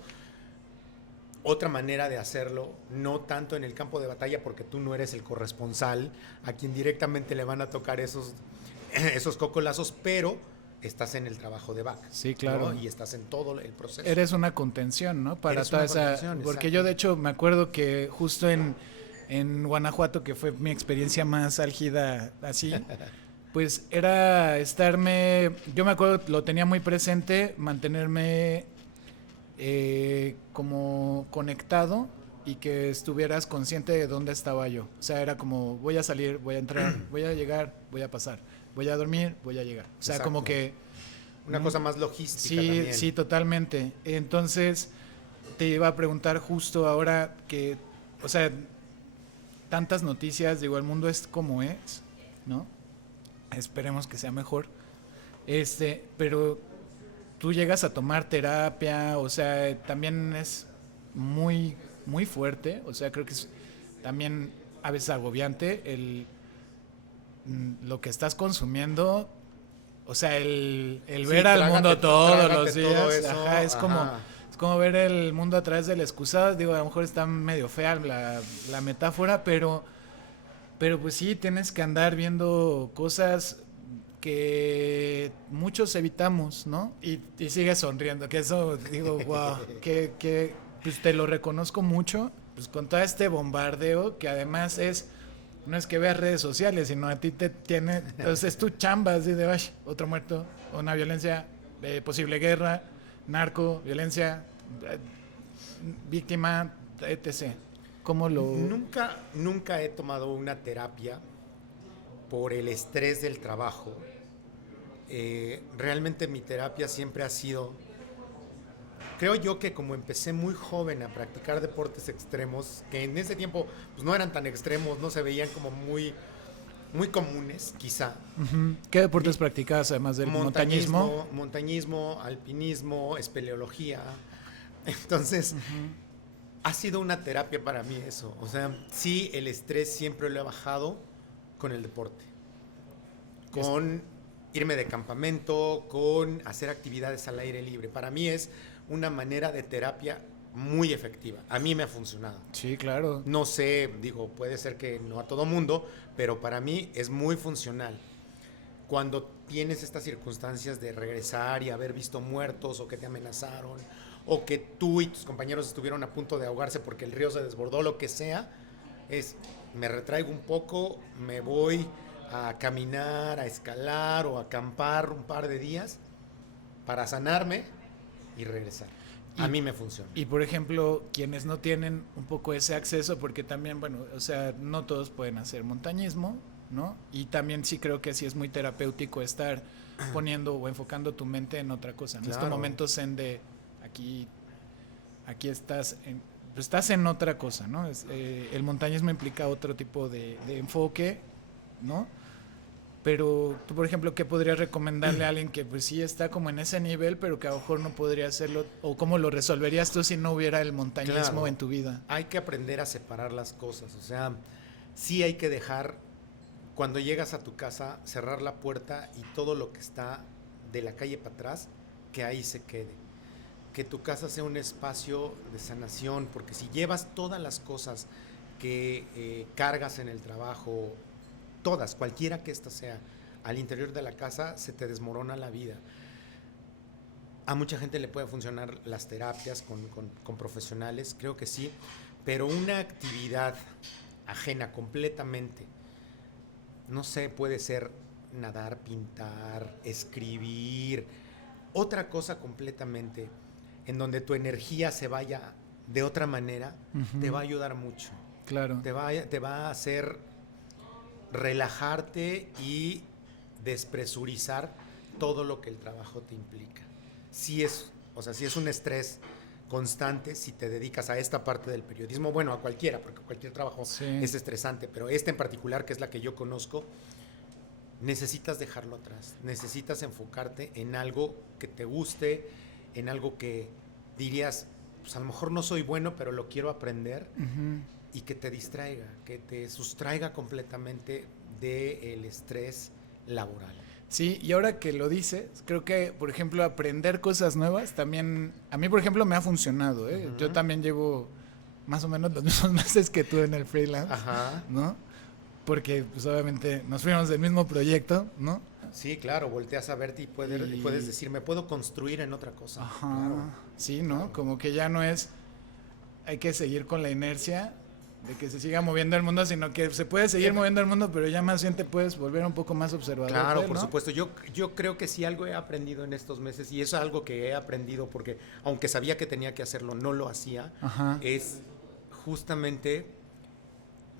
Otra manera de hacerlo, no tanto en el campo de batalla, porque tú no eres el corresponsal a quien directamente le van a tocar esos cocolazos, pero estás en el trabajo de back. Sí, claro. ¿no? Y estás en todo el proceso. Eres una contención, ¿no? Para Eres toda una esa. contención, Porque exacto. yo, de hecho, me acuerdo que justo en Guanajuato, que fue mi experiencia más álgida así, pues era estarme. Yo me acuerdo, lo tenía muy presente, mantenerme como conectado y que estuvieras consciente de dónde estaba yo. O sea, era como, voy a salir, voy a entrar, voy a llegar, voy a pasar, voy a dormir, voy a llegar. O sea, Exacto. como que... Una cosa más logística Sí, también. sí, totalmente. Entonces, te iba a preguntar justo ahora que, o sea, tantas noticias, digo, el mundo es como es, ¿no? Esperemos que sea mejor. Pero tú llegas a tomar terapia, o sea, también es muy, muy fuerte, o sea, creo que es también a veces agobiante lo que estás consumiendo, o sea, el Sí, ver al mundo todos trágate los días, todo eso, ajá, es como... ajá. Es como ver el mundo a través del excusado, digo, a lo mejor está medio fea la metáfora, pero pues sí, tienes que andar viendo cosas que muchos evitamos, ¿no? Y sigues sonriendo, que eso, digo, wow, que pues te lo reconozco mucho, pues con todo este bombardeo, que además no es que veas redes sociales, sino a ti te tiene, entonces es tu chamba, así de, ay, otro muerto, una violencia, posible guerra, narco, violencia, víctima, etc. ¿Cómo lo...? Nunca he tomado una terapia por el estrés del trabajo. Realmente mi terapia siempre ha sido... Creo yo que como empecé muy joven a practicar deportes extremos, que en ese tiempo pues no eran tan extremos, no se veían como muy, muy comunes, quizá. ¿Qué deportes practicabas además del montañismo? Montañismo, alpinismo, espeleología. Entonces, ha sido una terapia para mí eso. O sea, sí, el estrés siempre lo he bajado con el deporte. Con irme de campamento, con hacer actividades al aire libre. Para mí es una manera de terapia muy efectiva. A mí me ha funcionado. Sí, claro. No sé, digo, puede ser que no a todo mundo, pero para mí es muy funcional. Cuando tienes estas circunstancias de regresar y haber visto muertos o que te amenazaron o que tú y tus compañeros estuvieron a punto de ahogarse porque el río se desbordó, lo que sea, me retraigo un poco, me voy a caminar, a escalar o a acampar un par de días para sanarme y regresar. A mí me funciona. Y por ejemplo, quienes no tienen un poco ese acceso, porque también, bueno, o sea, no todos pueden hacer montañismo, ¿no? Y también sí creo que sí es muy terapéutico estar poniendo o enfocando tu mente en otra cosa. En este Claro. momento zen de aquí, aquí estás en otra cosa, ¿no? El montañismo implica otro tipo de enfoque, ¿no? Pero tú, por ejemplo, ¿qué podrías recomendarle a alguien que pues sí está como en ese nivel, pero que a lo mejor no podría hacerlo? ¿O cómo lo resolverías tú si no hubiera el montañismo Claro, en tu vida? hay que aprender a separar las cosas. O sea, sí hay que dejar, cuando llegas a tu casa, cerrar la puerta y todo lo que está de la calle para atrás, que ahí se quede. Que tu casa sea un espacio de sanación, porque si llevas todas las cosas que cargas en el trabajo, todas, cualquiera que ésta sea, al interior de la casa, se te desmorona la vida. A mucha gente le puede funcionar las terapias con profesionales, creo que sí, pero una actividad ajena completamente, no sé, puede ser nadar, pintar, escribir, otra cosa completamente, en donde tu energía se vaya de otra manera, te va a ayudar mucho. Claro. Te va a hacer relajarte y despresurizar todo lo que el trabajo te implica. Si es, o sea, si es un estrés constante, si te dedicas a esta parte del periodismo, bueno, a cualquiera, porque cualquier trabajo es estresante, pero esta en particular, que es la que yo conozco, necesitas dejarlo atrás, necesitas enfocarte en algo que te guste, en algo que dirías, pues a lo mejor no soy bueno, pero lo quiero aprender, y que te distraiga, que te sustraiga completamente del estrés laboral. Sí, y ahora que lo dices, creo que, por ejemplo, aprender cosas nuevas también, a mí, por ejemplo, me ha funcionado, ¿eh? Yo también llevo más o menos los mismos meses que tú en el freelance, Ajá. ¿no? Porque, pues, obviamente, nos fuimos del mismo proyecto, ¿no? Sí, claro, volteas a verte y puedes decir, me puedo construir en otra cosa. Ajá. Claro. Sí, ¿no? Claro. Como que ya no es, hay que seguir con la inercia de que se siga moviendo el mundo, sino que se puede seguir moviendo el mundo, pero ya más bien te puedes volver un poco más observador. Claro, ¿no? por supuesto. Yo creo que sí algo he aprendido en estos meses, y es algo que he aprendido porque, aunque sabía que tenía que hacerlo, no lo hacía, Ajá. es justamente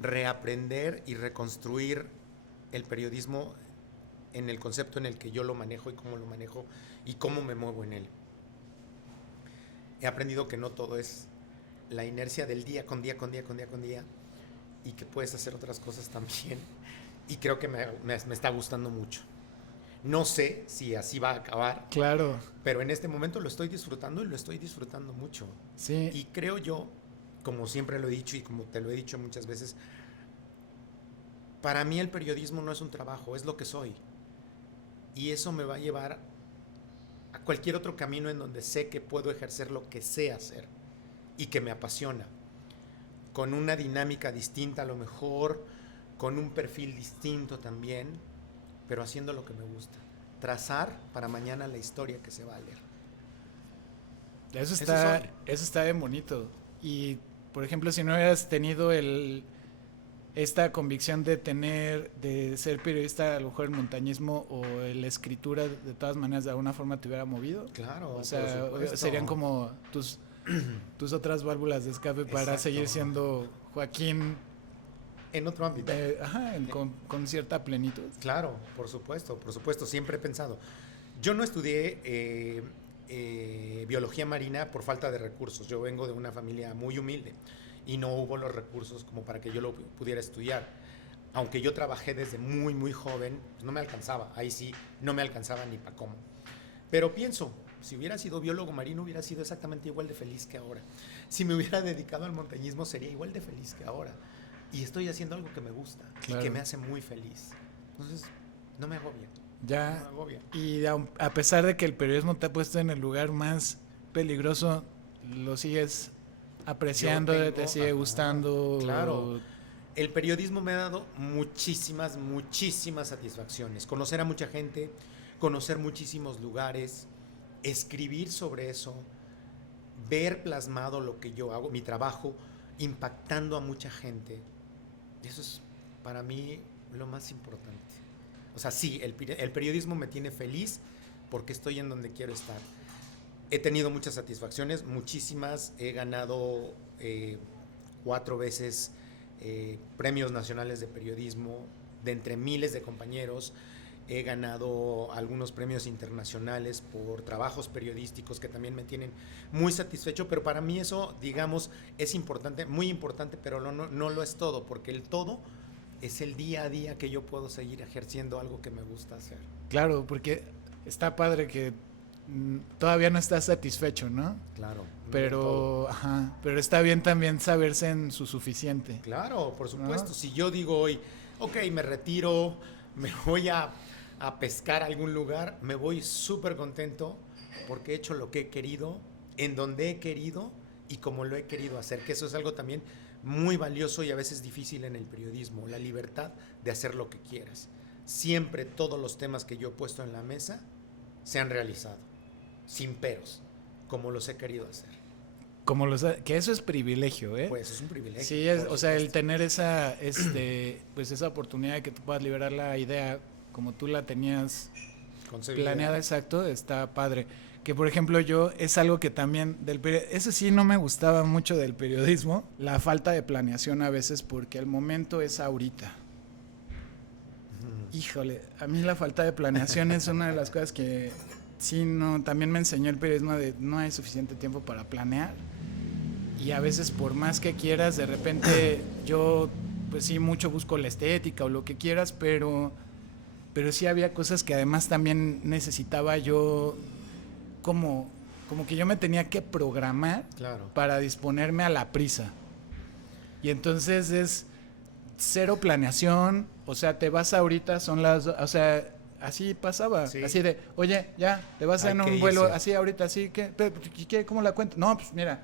reaprender y reconstruir el periodismo en el concepto en el que yo lo manejo y cómo lo manejo y cómo me muevo en él. He aprendido que no todo es la inercia del día con día, con día, con día, con día, y que puedes hacer otras cosas también, y creo que me está gustando mucho. No sé si así va a acabar, Claro. pero en este momento lo estoy disfrutando, y lo estoy disfrutando mucho. Sí. Y creo yo, como siempre lo he dicho y como te lo he dicho muchas veces, para mí el periodismo no es un trabajo, es lo que soy. Y eso me va a llevar a cualquier otro camino en donde sé que puedo ejercer lo que sé hacer y que me apasiona, con una dinámica distinta a lo mejor, con un perfil distinto también, pero haciendo lo que me gusta. Trazar para mañana la historia que se va a leer. Eso está bien bonito. Y, por ejemplo, si no hubieras tenido esta convicción de ser periodista, a lo mejor el montañismo o la escritura, de todas maneras, de alguna forma te hubiera movido. Claro, o sea, serían como tus otras válvulas de escape para Exacto. seguir siendo Joaquín en otro ámbito. Con cierta plenitud. Claro, por supuesto, siempre he pensado. Yo no estudié biología marina por falta de recursos. Yo vengo de una familia muy humilde y no hubo los recursos como para que yo lo pudiera estudiar. Aunque yo trabajé desde muy, muy joven, pues no me alcanzaba. Ahí sí, no me alcanzaba ni para cómo. Pero pienso, si hubiera sido biólogo marino, hubiera sido exactamente igual de feliz que ahora. Si me hubiera dedicado al montañismo, sería igual de feliz que ahora. Y estoy haciendo algo que me gusta, claro, y que me hace muy feliz. Entonces, no me agobia. Ya. No me agobia. Y a pesar de que el periodismo te ha puesto en el lugar más peligroso, lo sigues apreciando, te sigue gustando. Claro. El periodismo me ha dado muchísimas satisfacciones. Conocer a mucha gente, conocer muchísimos lugares, escribir sobre eso, ver plasmado lo que yo hago, mi trabajo, impactando a mucha gente. Eso es para mí lo más importante. O sea, sí, el periodismo me tiene feliz porque estoy en donde quiero estar. He tenido muchas satisfacciones, muchísimas. He ganado 4 veces premios nacionales de periodismo de entre miles de compañeros. he ganado algunos premios internacionales por trabajos periodísticos que también me tienen muy satisfecho, pero para mí eso, digamos, es importante, muy importante, pero no lo es todo, porque el todo es el día a día que yo puedo seguir ejerciendo algo que me gusta hacer. Claro, porque está padre que todavía no estás satisfecho, ¿no? Claro. Pero, pero está bien también saberse en su suficiente. Claro, por supuesto. ¿No? Si yo digo hoy, ok, me retiro, me voy a pescar a algún lugar, me voy súper contento porque he hecho lo que he querido, en donde he querido y como lo he querido hacer, que eso es algo también muy valioso y a veces difícil en el periodismo, la libertad de hacer lo que quieras. Siempre todos los temas que yo he puesto en la mesa se han realizado, sin peros, como los he querido hacer. Que eso es privilegio, ¿eh? Pues es un privilegio. Sí, o sea, el tener esa, pues esa oportunidad de que tú puedas liberar la idea como tú la tenías planeada, exacto, está padre. Que por ejemplo yo, es algo que también, eso sí no me gustaba mucho del periodismo, la falta de planeación a veces, porque el momento es ahorita. Híjole, a mí la falta de planeación es una de las cosas que sí, no, también me enseñó el periodismo de no hay suficiente tiempo para planear. Y a veces por más que quieras, de repente yo, pues sí, mucho busco la estética o lo que quieras, pero sí había cosas que además también necesitaba yo, como que yo me tenía que programar, claro, para disponerme a la prisa. Y entonces es cero planeación, o sea, te vas ahorita, o sea, así pasaba, sí. Así de, oye, ya, te vas en un vuelo, así ahorita, así, ¿qué? ¿Cómo la cuento? No, pues mira,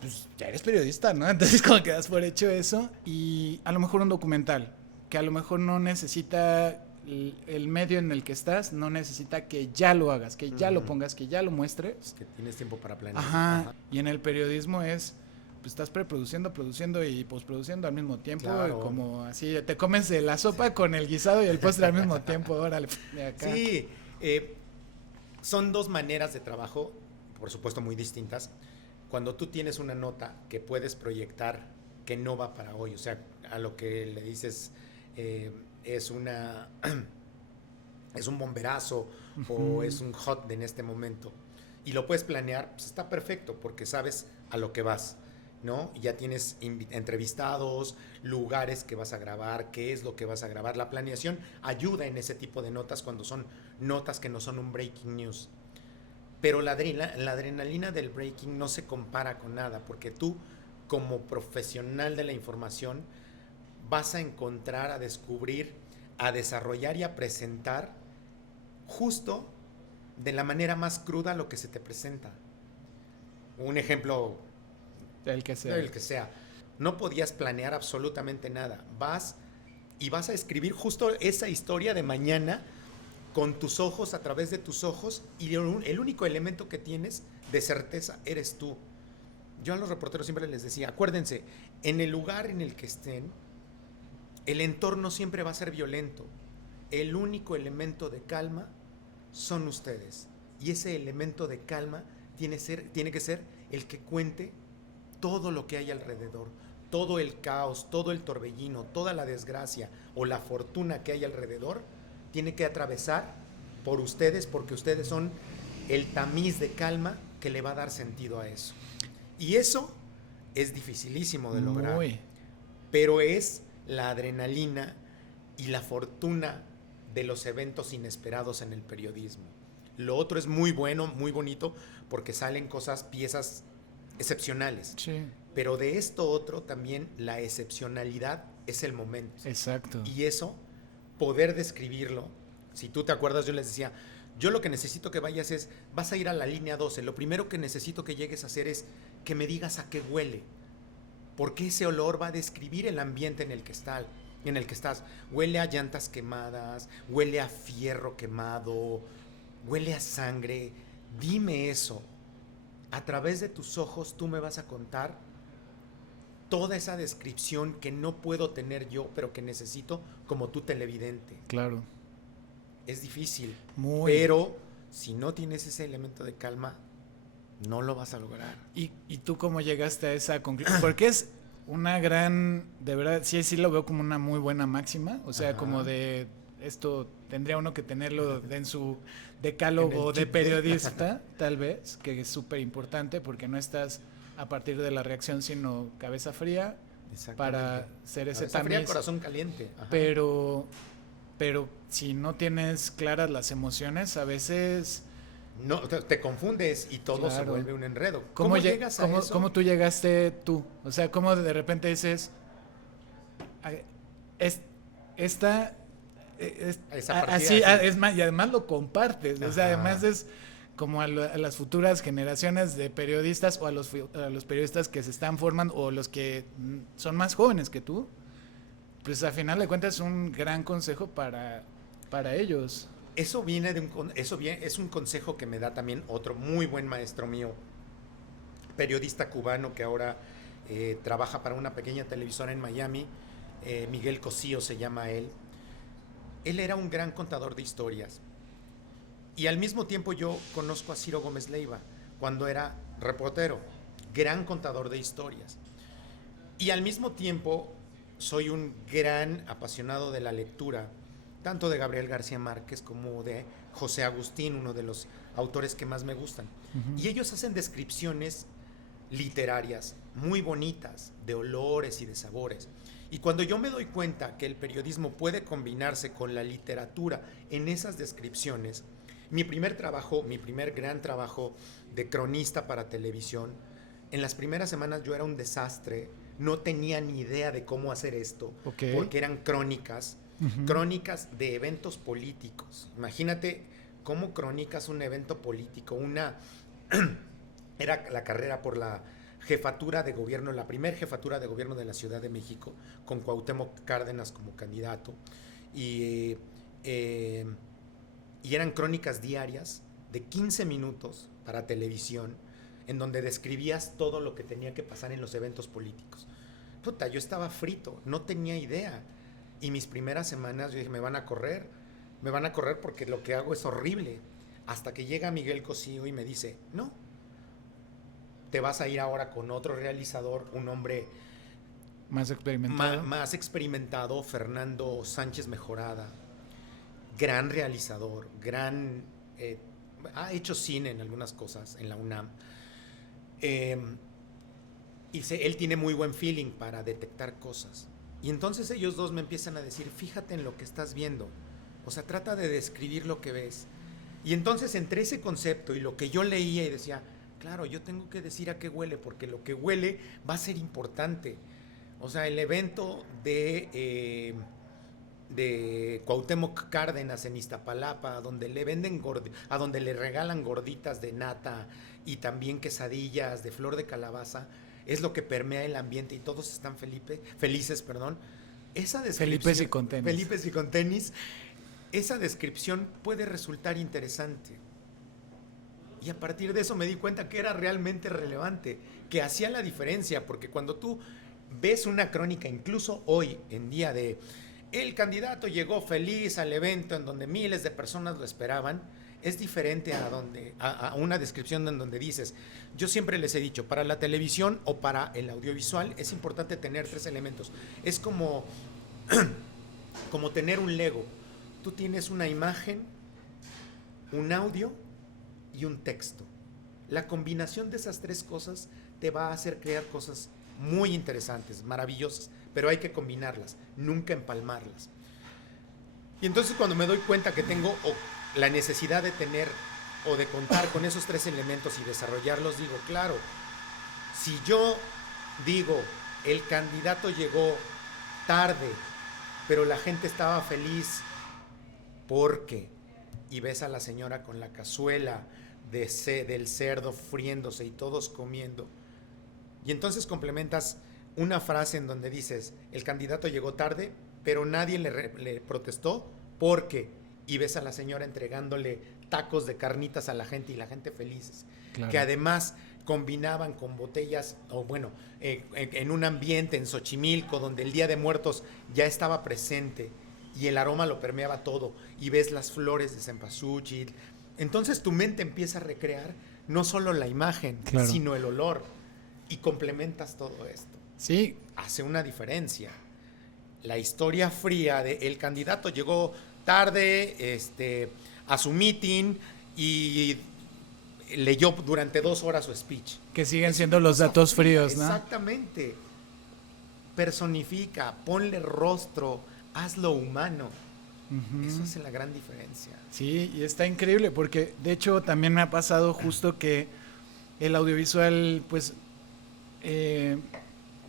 pues ya eres periodista, ¿no? Entonces como que das por hecho eso, y a lo mejor un documental, que a lo mejor no necesita el medio en el que estás, no necesita que ya lo hagas, que ya lo pongas, que ya lo muestres. Es que tienes tiempo para planear. Ajá. Y en el periodismo es, pues estás preproduciendo, produciendo y postproduciendo al mismo tiempo, claro. Como así, te comes la sopa con el guisado y el postre al mismo tiempo, órale, de acá. Sí, son dos maneras de trabajo, por supuesto muy distintas. Cuando tú tienes una nota que puedes proyectar que no va para hoy, o sea, a lo que le dices es un bomberazo o es un hot en este momento y lo puedes planear, pues está perfecto porque sabes a lo que vas, ¿no? Ya tienes entrevistados, lugares que vas a grabar, qué es lo que vas a grabar. La planeación ayuda en ese tipo de notas cuando son notas que no son un breaking news. Pero la adrenalina del breaking no se compara con nada, porque tú, como profesional de la información, vas a encontrar, a descubrir, a desarrollar y a presentar justo de la manera más cruda lo que se te presenta. Un ejemplo, el que sea. No podías planear absolutamente nada. Vas a escribir justo esa historia de mañana con tus ojos, a través de tus ojos, y el único elemento que tienes de certeza eres tú. Yo a los reporteros siempre les decía, acuérdense, en el lugar en el que estén, el entorno siempre va a ser violento. El único elemento de calma son ustedes. Y ese elemento de calma tiene que ser el que cuente todo lo que hay alrededor, todo el caos, todo el torbellino, toda la desgracia o la fortuna que hay alrededor, tiene que atravesar por ustedes, porque ustedes son el tamiz de calma que le va a dar sentido a eso. Y eso es dificilísimo de lograr. Pero es la adrenalina y la fortuna de los eventos inesperados en el periodismo. Lo otro es muy bueno, muy bonito, porque salen piezas excepcionales. Sí. Pero de esto otro también la excepcionalidad es el momento. Exacto. Y eso, poder describirlo, si tú te acuerdas, yo les decía, yo lo que necesito que vayas vas a ir a la línea 12, lo primero que necesito que llegues a hacer es que me digas a qué huele, porque ese olor va a describir el ambiente en el que estás. Huele a llantas quemadas, huele a fierro quemado, huele a sangre. Dime eso. A través de tus ojos tú me vas a contar toda esa descripción que no puedo tener yo, pero que necesito como tú televidente. Claro. Es difícil, pero si no tienes ese elemento de calma, no lo vas a lograr. ¿Y tú cómo llegaste a esa conclusión? Porque es una gran, de verdad, sí lo veo como una muy buena máxima, o sea, como de esto tendría uno que tenerlo en su En decálogo el de chip. periodista, tal vez, que es súper importante porque no estás a partir de la reacción, sino cabeza fría para ser ese Cabeza fría, tamiz. corazón caliente. Ajá. Pero si no tienes claras las emociones, a veces... No, te confundes y todo se Claro. vuelve un enredo. ¿Cómo llegas a eso? ¿Cómo tú llegaste tú? O sea, ¿cómo de repente dices, "Ah, esta Esa partida, así, sí. es más, y además lo compartes, o sea, Ajá. además es como a las futuras generaciones de periodistas o a los periodistas que se están formando o los que son más jóvenes que tú, pues al final de cuentas es un gran consejo para ellos. Eso viene es un consejo que me da también otro muy buen maestro mío, periodista cubano que ahora trabaja para una pequeña televisora en Miami, Miguel Cosío se llama él. Él era un gran contador de historias. Y al mismo tiempo yo conozco a Ciro Gómez Leiva cuando era reportero, gran contador de historias. Y al mismo tiempo soy un gran apasionado de la lectura, tanto de Gabriel García Márquez como de José Agustín, uno de los autores que más me gustan. Y ellos hacen descripciones literarias muy bonitas, de olores y de sabores. Y cuando yo me doy cuenta que el periodismo puede combinarse con la literatura en esas descripciones, mi primer gran trabajo de cronista para televisión, en las primeras semanas yo era un desastre, no tenía ni idea de cómo hacer esto, Okay. porque eran crónicas de eventos políticos. Imagínate cómo crónicas un evento político, era la carrera por la jefatura de gobierno, la primera jefatura de gobierno de la Ciudad de México, con Cuauhtémoc Cárdenas como candidato, y eran crónicas diarias de 15 minutos para televisión, en donde describías todo lo que tenía que pasar en los eventos políticos. Puta, yo estaba frito, no tenía idea, y mis primeras semanas yo dije, me van a correr porque lo que hago es horrible, hasta que llega Miguel Cosío y me dice, no, te vas a ir ahora con otro realizador, un hombre más experimentado. más experimentado, Fernando Sánchez Mejorada, gran realizador, ha hecho cine en algunas cosas en la UNAM. Él tiene muy buen feeling para detectar cosas. Y entonces ellos dos me empiezan a decir, fíjate en lo que estás viendo. O sea, trata de describir lo que ves. Y entonces entre ese concepto y lo que yo leía y decía, claro, yo tengo que decir a qué huele, porque lo que huele va a ser importante. O sea, el evento de Cuauhtémoc Cárdenas en Iztapalapa, donde donde le regalan gorditas de nata y también quesadillas de flor de calabaza, es lo que permea el ambiente y todos están felices. Esa descripción, Felipes y con tenis. Esa descripción puede resultar interesante. Y a partir de eso me di cuenta que era realmente relevante, que hacía la diferencia, porque cuando tú ves una crónica, incluso hoy en día de el candidato llegó feliz al evento en donde miles de personas lo esperaban, es diferente a una descripción en donde dices, yo siempre les he dicho, para la televisión o para el audiovisual es importante tener 3 elementos. Es como tener un Lego. Tú tienes una imagen, un audio y un texto. La combinación de esas 3 cosas te va a hacer crear cosas muy interesantes, maravillosas, pero hay que combinarlas, nunca empalmarlas. Y entonces cuando me doy cuenta que tengo la necesidad de tener o de contar con esos 3 elementos y desarrollarlos, digo, claro, si yo digo, el candidato llegó tarde, pero la gente estaba feliz porque, y ves a la señora con la cazuela del cerdo friéndose y todos comiendo, y entonces complementas una frase en donde dices, el candidato llegó tarde, pero nadie le protestó porque, y ves a la señora entregándole tacos de carnitas a la gente y la gente felices, claro, que además combinaban con botellas, o bueno, en un ambiente en Xochimilco donde el Día de Muertos ya estaba presente y el aroma lo permeaba todo, y ves las flores de cempasúchil, entonces tu mente empieza a recrear no solo la imagen, claro, sino el olor, y complementas todo esto. Sí. Hace una diferencia. La historia fría de el candidato llegó tarde a su meeting y leyó durante 2 horas su speech. Que siguen siendo los datos fríos, ¿no? Exactamente. Personifica, ponle rostro, hazlo humano. Eso es la gran diferencia. Sí, y está increíble porque de hecho también me ha pasado justo que el audiovisual pues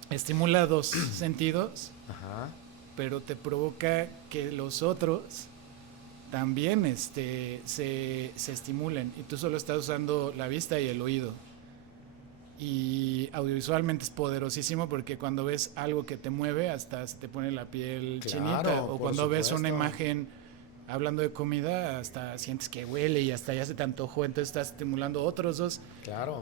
estimula 2 sentidos, Ajá. pero te provoca que los otros también se estimulen y tú solo estás usando la vista y el oído. Y audiovisualmente es poderosísimo porque cuando ves algo que te mueve hasta se te pone la piel chinita, o cuando ves una imagen hablando de comida hasta sientes que huele y hasta ya se te antojó, entonces estás estimulando otros 2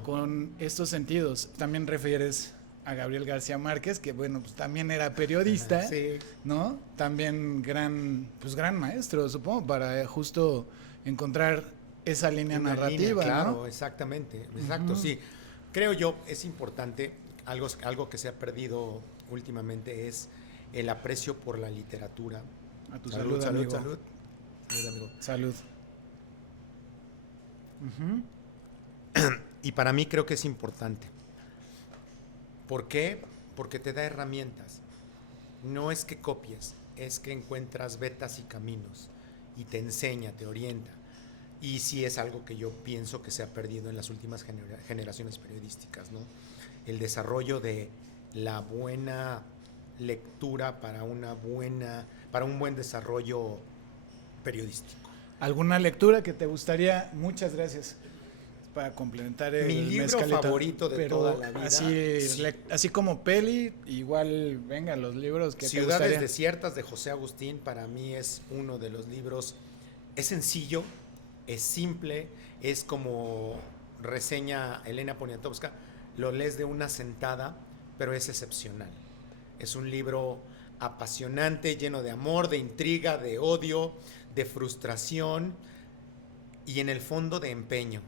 con estos sentidos. También refieres a Gabriel García Márquez, que bueno, pues también era periodista, sí. ¿no? También gran maestro, supongo, para justo encontrar esa línea narrativa, claro, ¿no? exactamente, exacto, sí. Creo yo, es importante, algo que se ha perdido últimamente es el aprecio por la literatura. A tu salud, salud, amigo. salud. Salud, amigo. Salud. Y para mí creo que es importante. ¿Por qué? Porque te da herramientas. No es que copies, es que encuentras vetas y caminos y te enseña, te orienta. Y sí es algo que yo pienso que se ha perdido en las últimas generaciones periodísticas, ¿no? El desarrollo de la buena lectura para un buen desarrollo periodístico. ¿Alguna lectura que te gustaría? Muchas gracias. Para complementar el Mi libro mezcalito, favorito de toda la vida. Así como peli, igual, venga, los libros que Ciudades te gustaría. Desiertas de José Agustín para mí es uno de los libros. Es sencillo, es simple, es como reseña Elena Poniatowska, lo lees de una sentada, pero es excepcional. Es un libro apasionante, lleno de amor, de intriga, de odio, de frustración y en el fondo de empeño,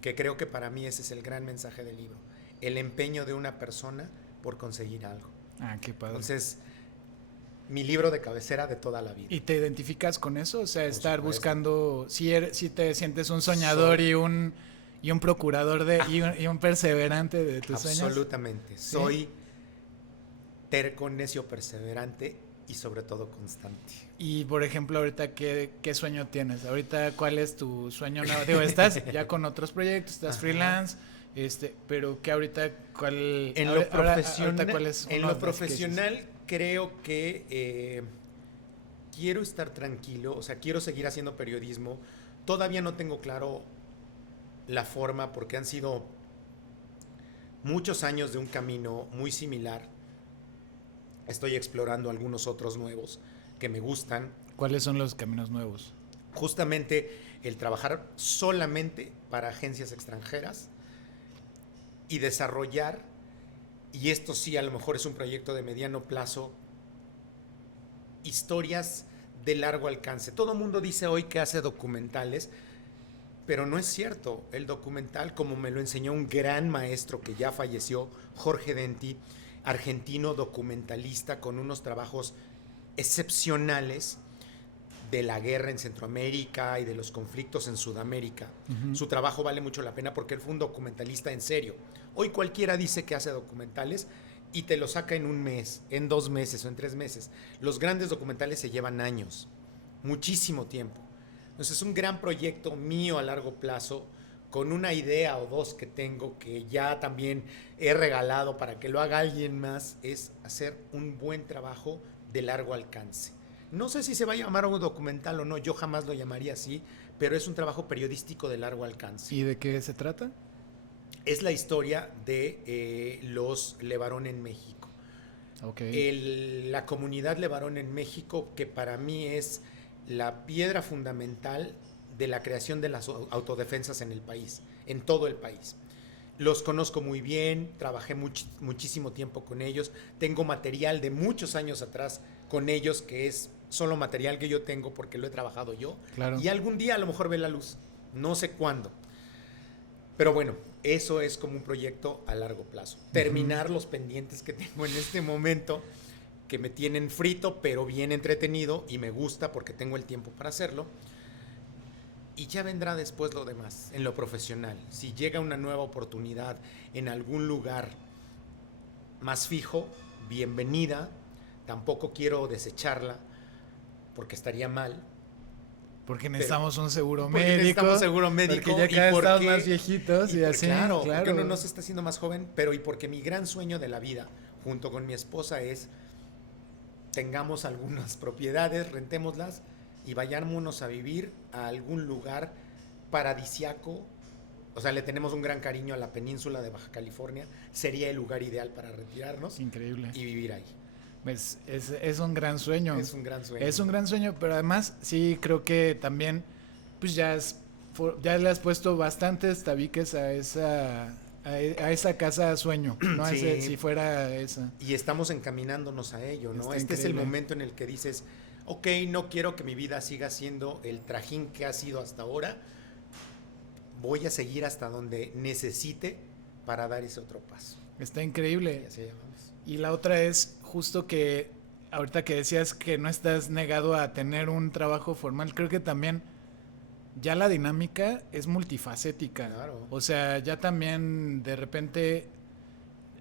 que creo que para mí ese es el gran mensaje del libro, el empeño de una persona por conseguir algo. Ah, qué padre. Entonces, mi libro de cabecera de toda la vida. ¿Y te identificas con eso? O sea, Por estar supuesto. buscando, si te sientes un soñador y un procurador y un perseverante de tus sueños. Absolutamente. ¿Sí? Soy terco, necio, perseverante y sobre todo constante. Y por ejemplo, ahorita, ¿qué sueño tienes? Ahorita, ¿cuál es tu sueño nuevo? Digo, estás ya con otros proyectos, estás freelance, pero que ahorita, ¿cuál? En lo profesional, ahorita, ¿cuál es en lo profesional creo que quiero estar tranquilo, o sea, quiero seguir haciendo periodismo. Todavía no tengo claro la forma porque han sido muchos años de un camino muy similar. Estoy explorando algunos otros nuevos que me gustan. ¿Cuáles son los caminos nuevos? Justamente el trabajar solamente para agencias extranjeras y desarrollar, y esto sí a lo mejor es un proyecto de mediano plazo, historias de largo alcance. Todo el mundo dice hoy que hace documentales, pero no es cierto. El documental, como me lo enseñó un gran maestro que ya falleció, Jorge Denti, argentino documentalista con unos trabajos excepcionales de la guerra en Centroamérica y de los conflictos en Sudamérica. Uh-huh. Su trabajo vale mucho la pena porque él fue un documentalista en serio. Hoy cualquiera dice que hace documentales y te lo saca en un mes, en 2 meses o en 3 meses. Los grandes documentales se llevan años, muchísimo tiempo. Entonces es un gran proyecto mío a largo plazo, con una idea o 2 que tengo, que ya también he regalado para que lo haga alguien más, es hacer un buen trabajo de largo alcance. No sé si se va a llamar un documental o no, yo jamás lo llamaría así, pero es un trabajo periodístico de largo alcance. ¿Y de qué se trata? Es la historia de los Levarón en México. Okay. La comunidad Levarón en México, que para mí es la piedra fundamental de la creación de las autodefensas en el país, en todo el país. Los conozco muy bien, trabajé muchísimo tiempo con ellos, tengo material de muchos años atrás con ellos, que es solo material que yo tengo porque lo he trabajado yo. Claro. Y algún día a lo mejor ve la luz, no sé cuándo. Pero bueno, eso es como un proyecto a largo plazo. Terminar los pendientes que tengo en este momento que me tienen frito, pero bien entretenido y me gusta porque tengo el tiempo para hacerlo. Y ya vendrá después lo demás, en lo profesional. Si llega una nueva oportunidad en algún lugar más fijo, bienvenida. Tampoco quiero desecharla porque estaría mal. Porque necesitamos un seguro Porque médico. necesitamos seguro médico. Porque ya cada vez estamos más viejitos y así. Claro, porque uno no se está haciendo más joven, pero y porque mi gran sueño de la vida, junto con mi esposa, es tengamos algunas propiedades, rentémoslas y vayámonos a vivir a algún lugar paradisiaco. O sea, le tenemos un gran cariño a la península de Baja California. Sería el lugar ideal para retirarnos. Increíble. Y vivir ahí. Pues es un gran sueño. Es un gran sueño. Es un gran sueño, pero además sí creo que también pues ya le has puesto bastantes tabiques a esa casa sueño, ¿no? Sí. Si fuera esa. Y estamos encaminándonos a ello, ¿no? Está Este increíble. es el momento en el que dices, ok, no quiero que mi vida siga siendo el trajín que ha sido hasta ahora. Voy a seguir hasta donde necesite para dar ese otro paso. Está increíble. Y así llamamos. Y la otra es justo que ahorita que decías que no estás negado a tener un trabajo formal, creo que también ya la dinámica es multifacética. Claro. O sea, ya también de repente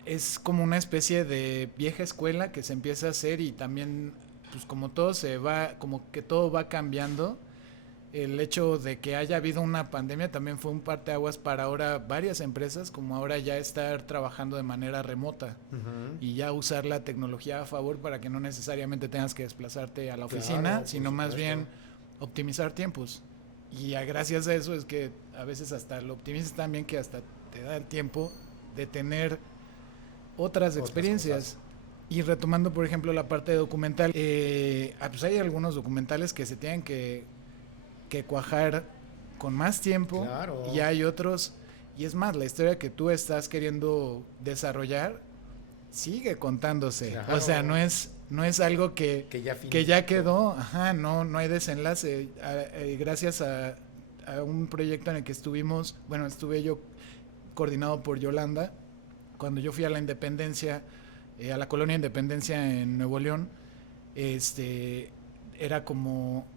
es como una especie de vieja escuela que se empieza a hacer y también pues como todo como que todo va cambiando. El hecho de que haya habido una pandemia también fue un parteaguas para ahora varias empresas, como ahora ya estar trabajando de manera remota y ya usar la tecnología a favor para que no necesariamente tengas que desplazarte a la oficina, Claro, sino más bien optimizar tiempos. Y gracias a eso es que a veces hasta lo optimizas también, que hasta te da el tiempo de tener otras experiencias. Cosas. Y retomando, por ejemplo, la parte de documental, pues hay algunos documentales que se tienen que cuajar con más tiempo. Claro. Y hay otros, y es más, la historia que tú estás queriendo desarrollar sigue contándose. Claro. O sea, no es algo que ya quedó, ajá, no hay desenlace. Gracias a un proyecto en el que estuve yo coordinado por Yolanda, cuando yo fui a la Independencia, a la colonia Independencia en Nuevo León, era como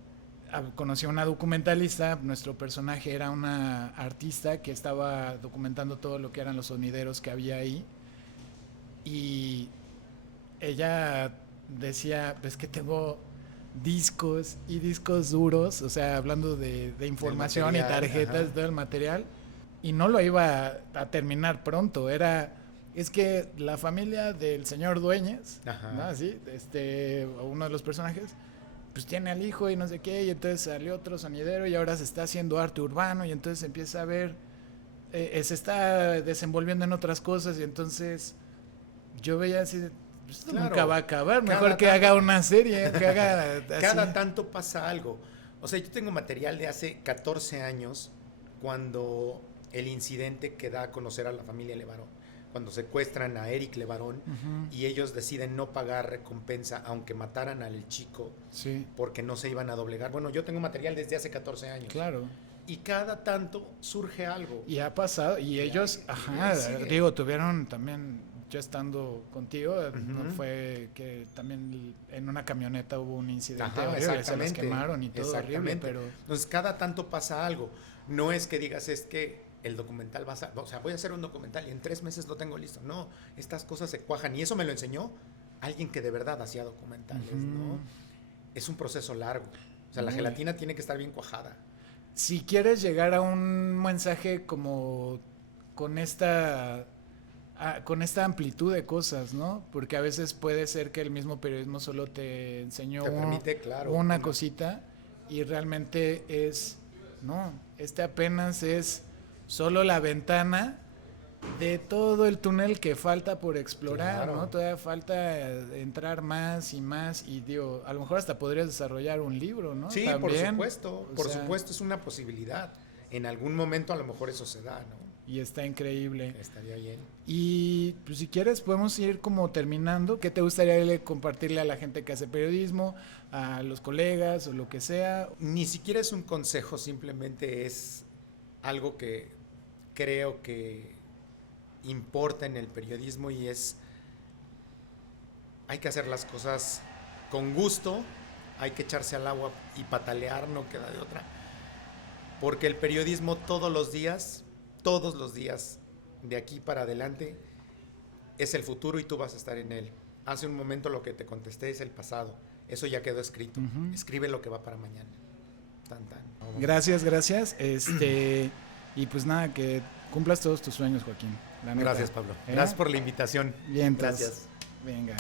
conocí a una documentalista. Nuestro personaje era una artista que estaba documentando todo lo que eran los sonideros que había ahí, y ella decía, pues que tengo discos y discos duros, o sea, hablando de información y tarjetas, ajá, todo el material, y no lo iba a terminar pronto. Es que la familia del señor Dueñas, ¿no? Así, uno de los personajes, pues tiene al hijo y no sé qué, y entonces salió otro sonidero y ahora se está haciendo arte urbano, y entonces empieza a ver, se está desenvolviendo en otras cosas, y entonces yo veía así, pues claro, nunca va a acabar, mejor que haga una serie, que haga así. Cada tanto pasa algo. O sea, yo tengo material de hace 14 años, cuando el incidente que da a conocer a la familia Levarón, cuando secuestran a Eric Levarón, y ellos deciden no pagar recompensa aunque mataran al chico, sí, porque no se iban a doblegar. Bueno, yo tengo material desde hace 14 años. Claro. Y cada tanto surge algo. Y ha pasado, y ellos, tuvieron también, yo estando contigo, ¿no? Fue que también en una camioneta hubo un incidente horrible, se los quemaron y todo horrible, pero... Entonces cada tanto pasa algo. No es que digas, es que el documental voy a hacer un documental y en 3 meses lo tengo listo. No, estas cosas se cuajan, y eso me lo enseñó alguien que de verdad hacía documentales, ¿no? Es un proceso largo. O sea, la gelatina tiene que estar bien cuajada. Si quieres llegar a un mensaje como con esta amplitud de cosas, ¿no? Porque a veces puede ser que el mismo periodismo solo te enseñó una cosita, y realmente apenas es solo la ventana de todo el túnel que falta por explorar, claro, ¿no? Todavía falta entrar más y más, y digo, a lo mejor hasta podrías desarrollar un libro, ¿no? Sí, también, por supuesto es una posibilidad. En algún momento a lo mejor eso se da, ¿no? Y está increíble. Estaría bien. Y pues si quieres podemos ir como terminando. ¿Qué te gustaría compartirle a la gente que hace periodismo, a los colegas o lo que sea? Ni siquiera es un consejo, simplemente es algo que creo que importa en el periodismo, y es hay que hacer las cosas con gusto, hay que echarse al agua y patalear, no queda de otra. Porque el periodismo todos los días, de aquí para adelante, es el futuro y tú vas a estar en él. Hace un momento lo que te contesté es el pasado. Eso ya quedó escrito. Escribe lo que va para mañana. Tan, tan. Gracias. Y pues nada, que cumplas todos tus sueños, Joaquín. La neta. Gracias, Pablo. Gracias por la invitación. Bien, gracias. Venga.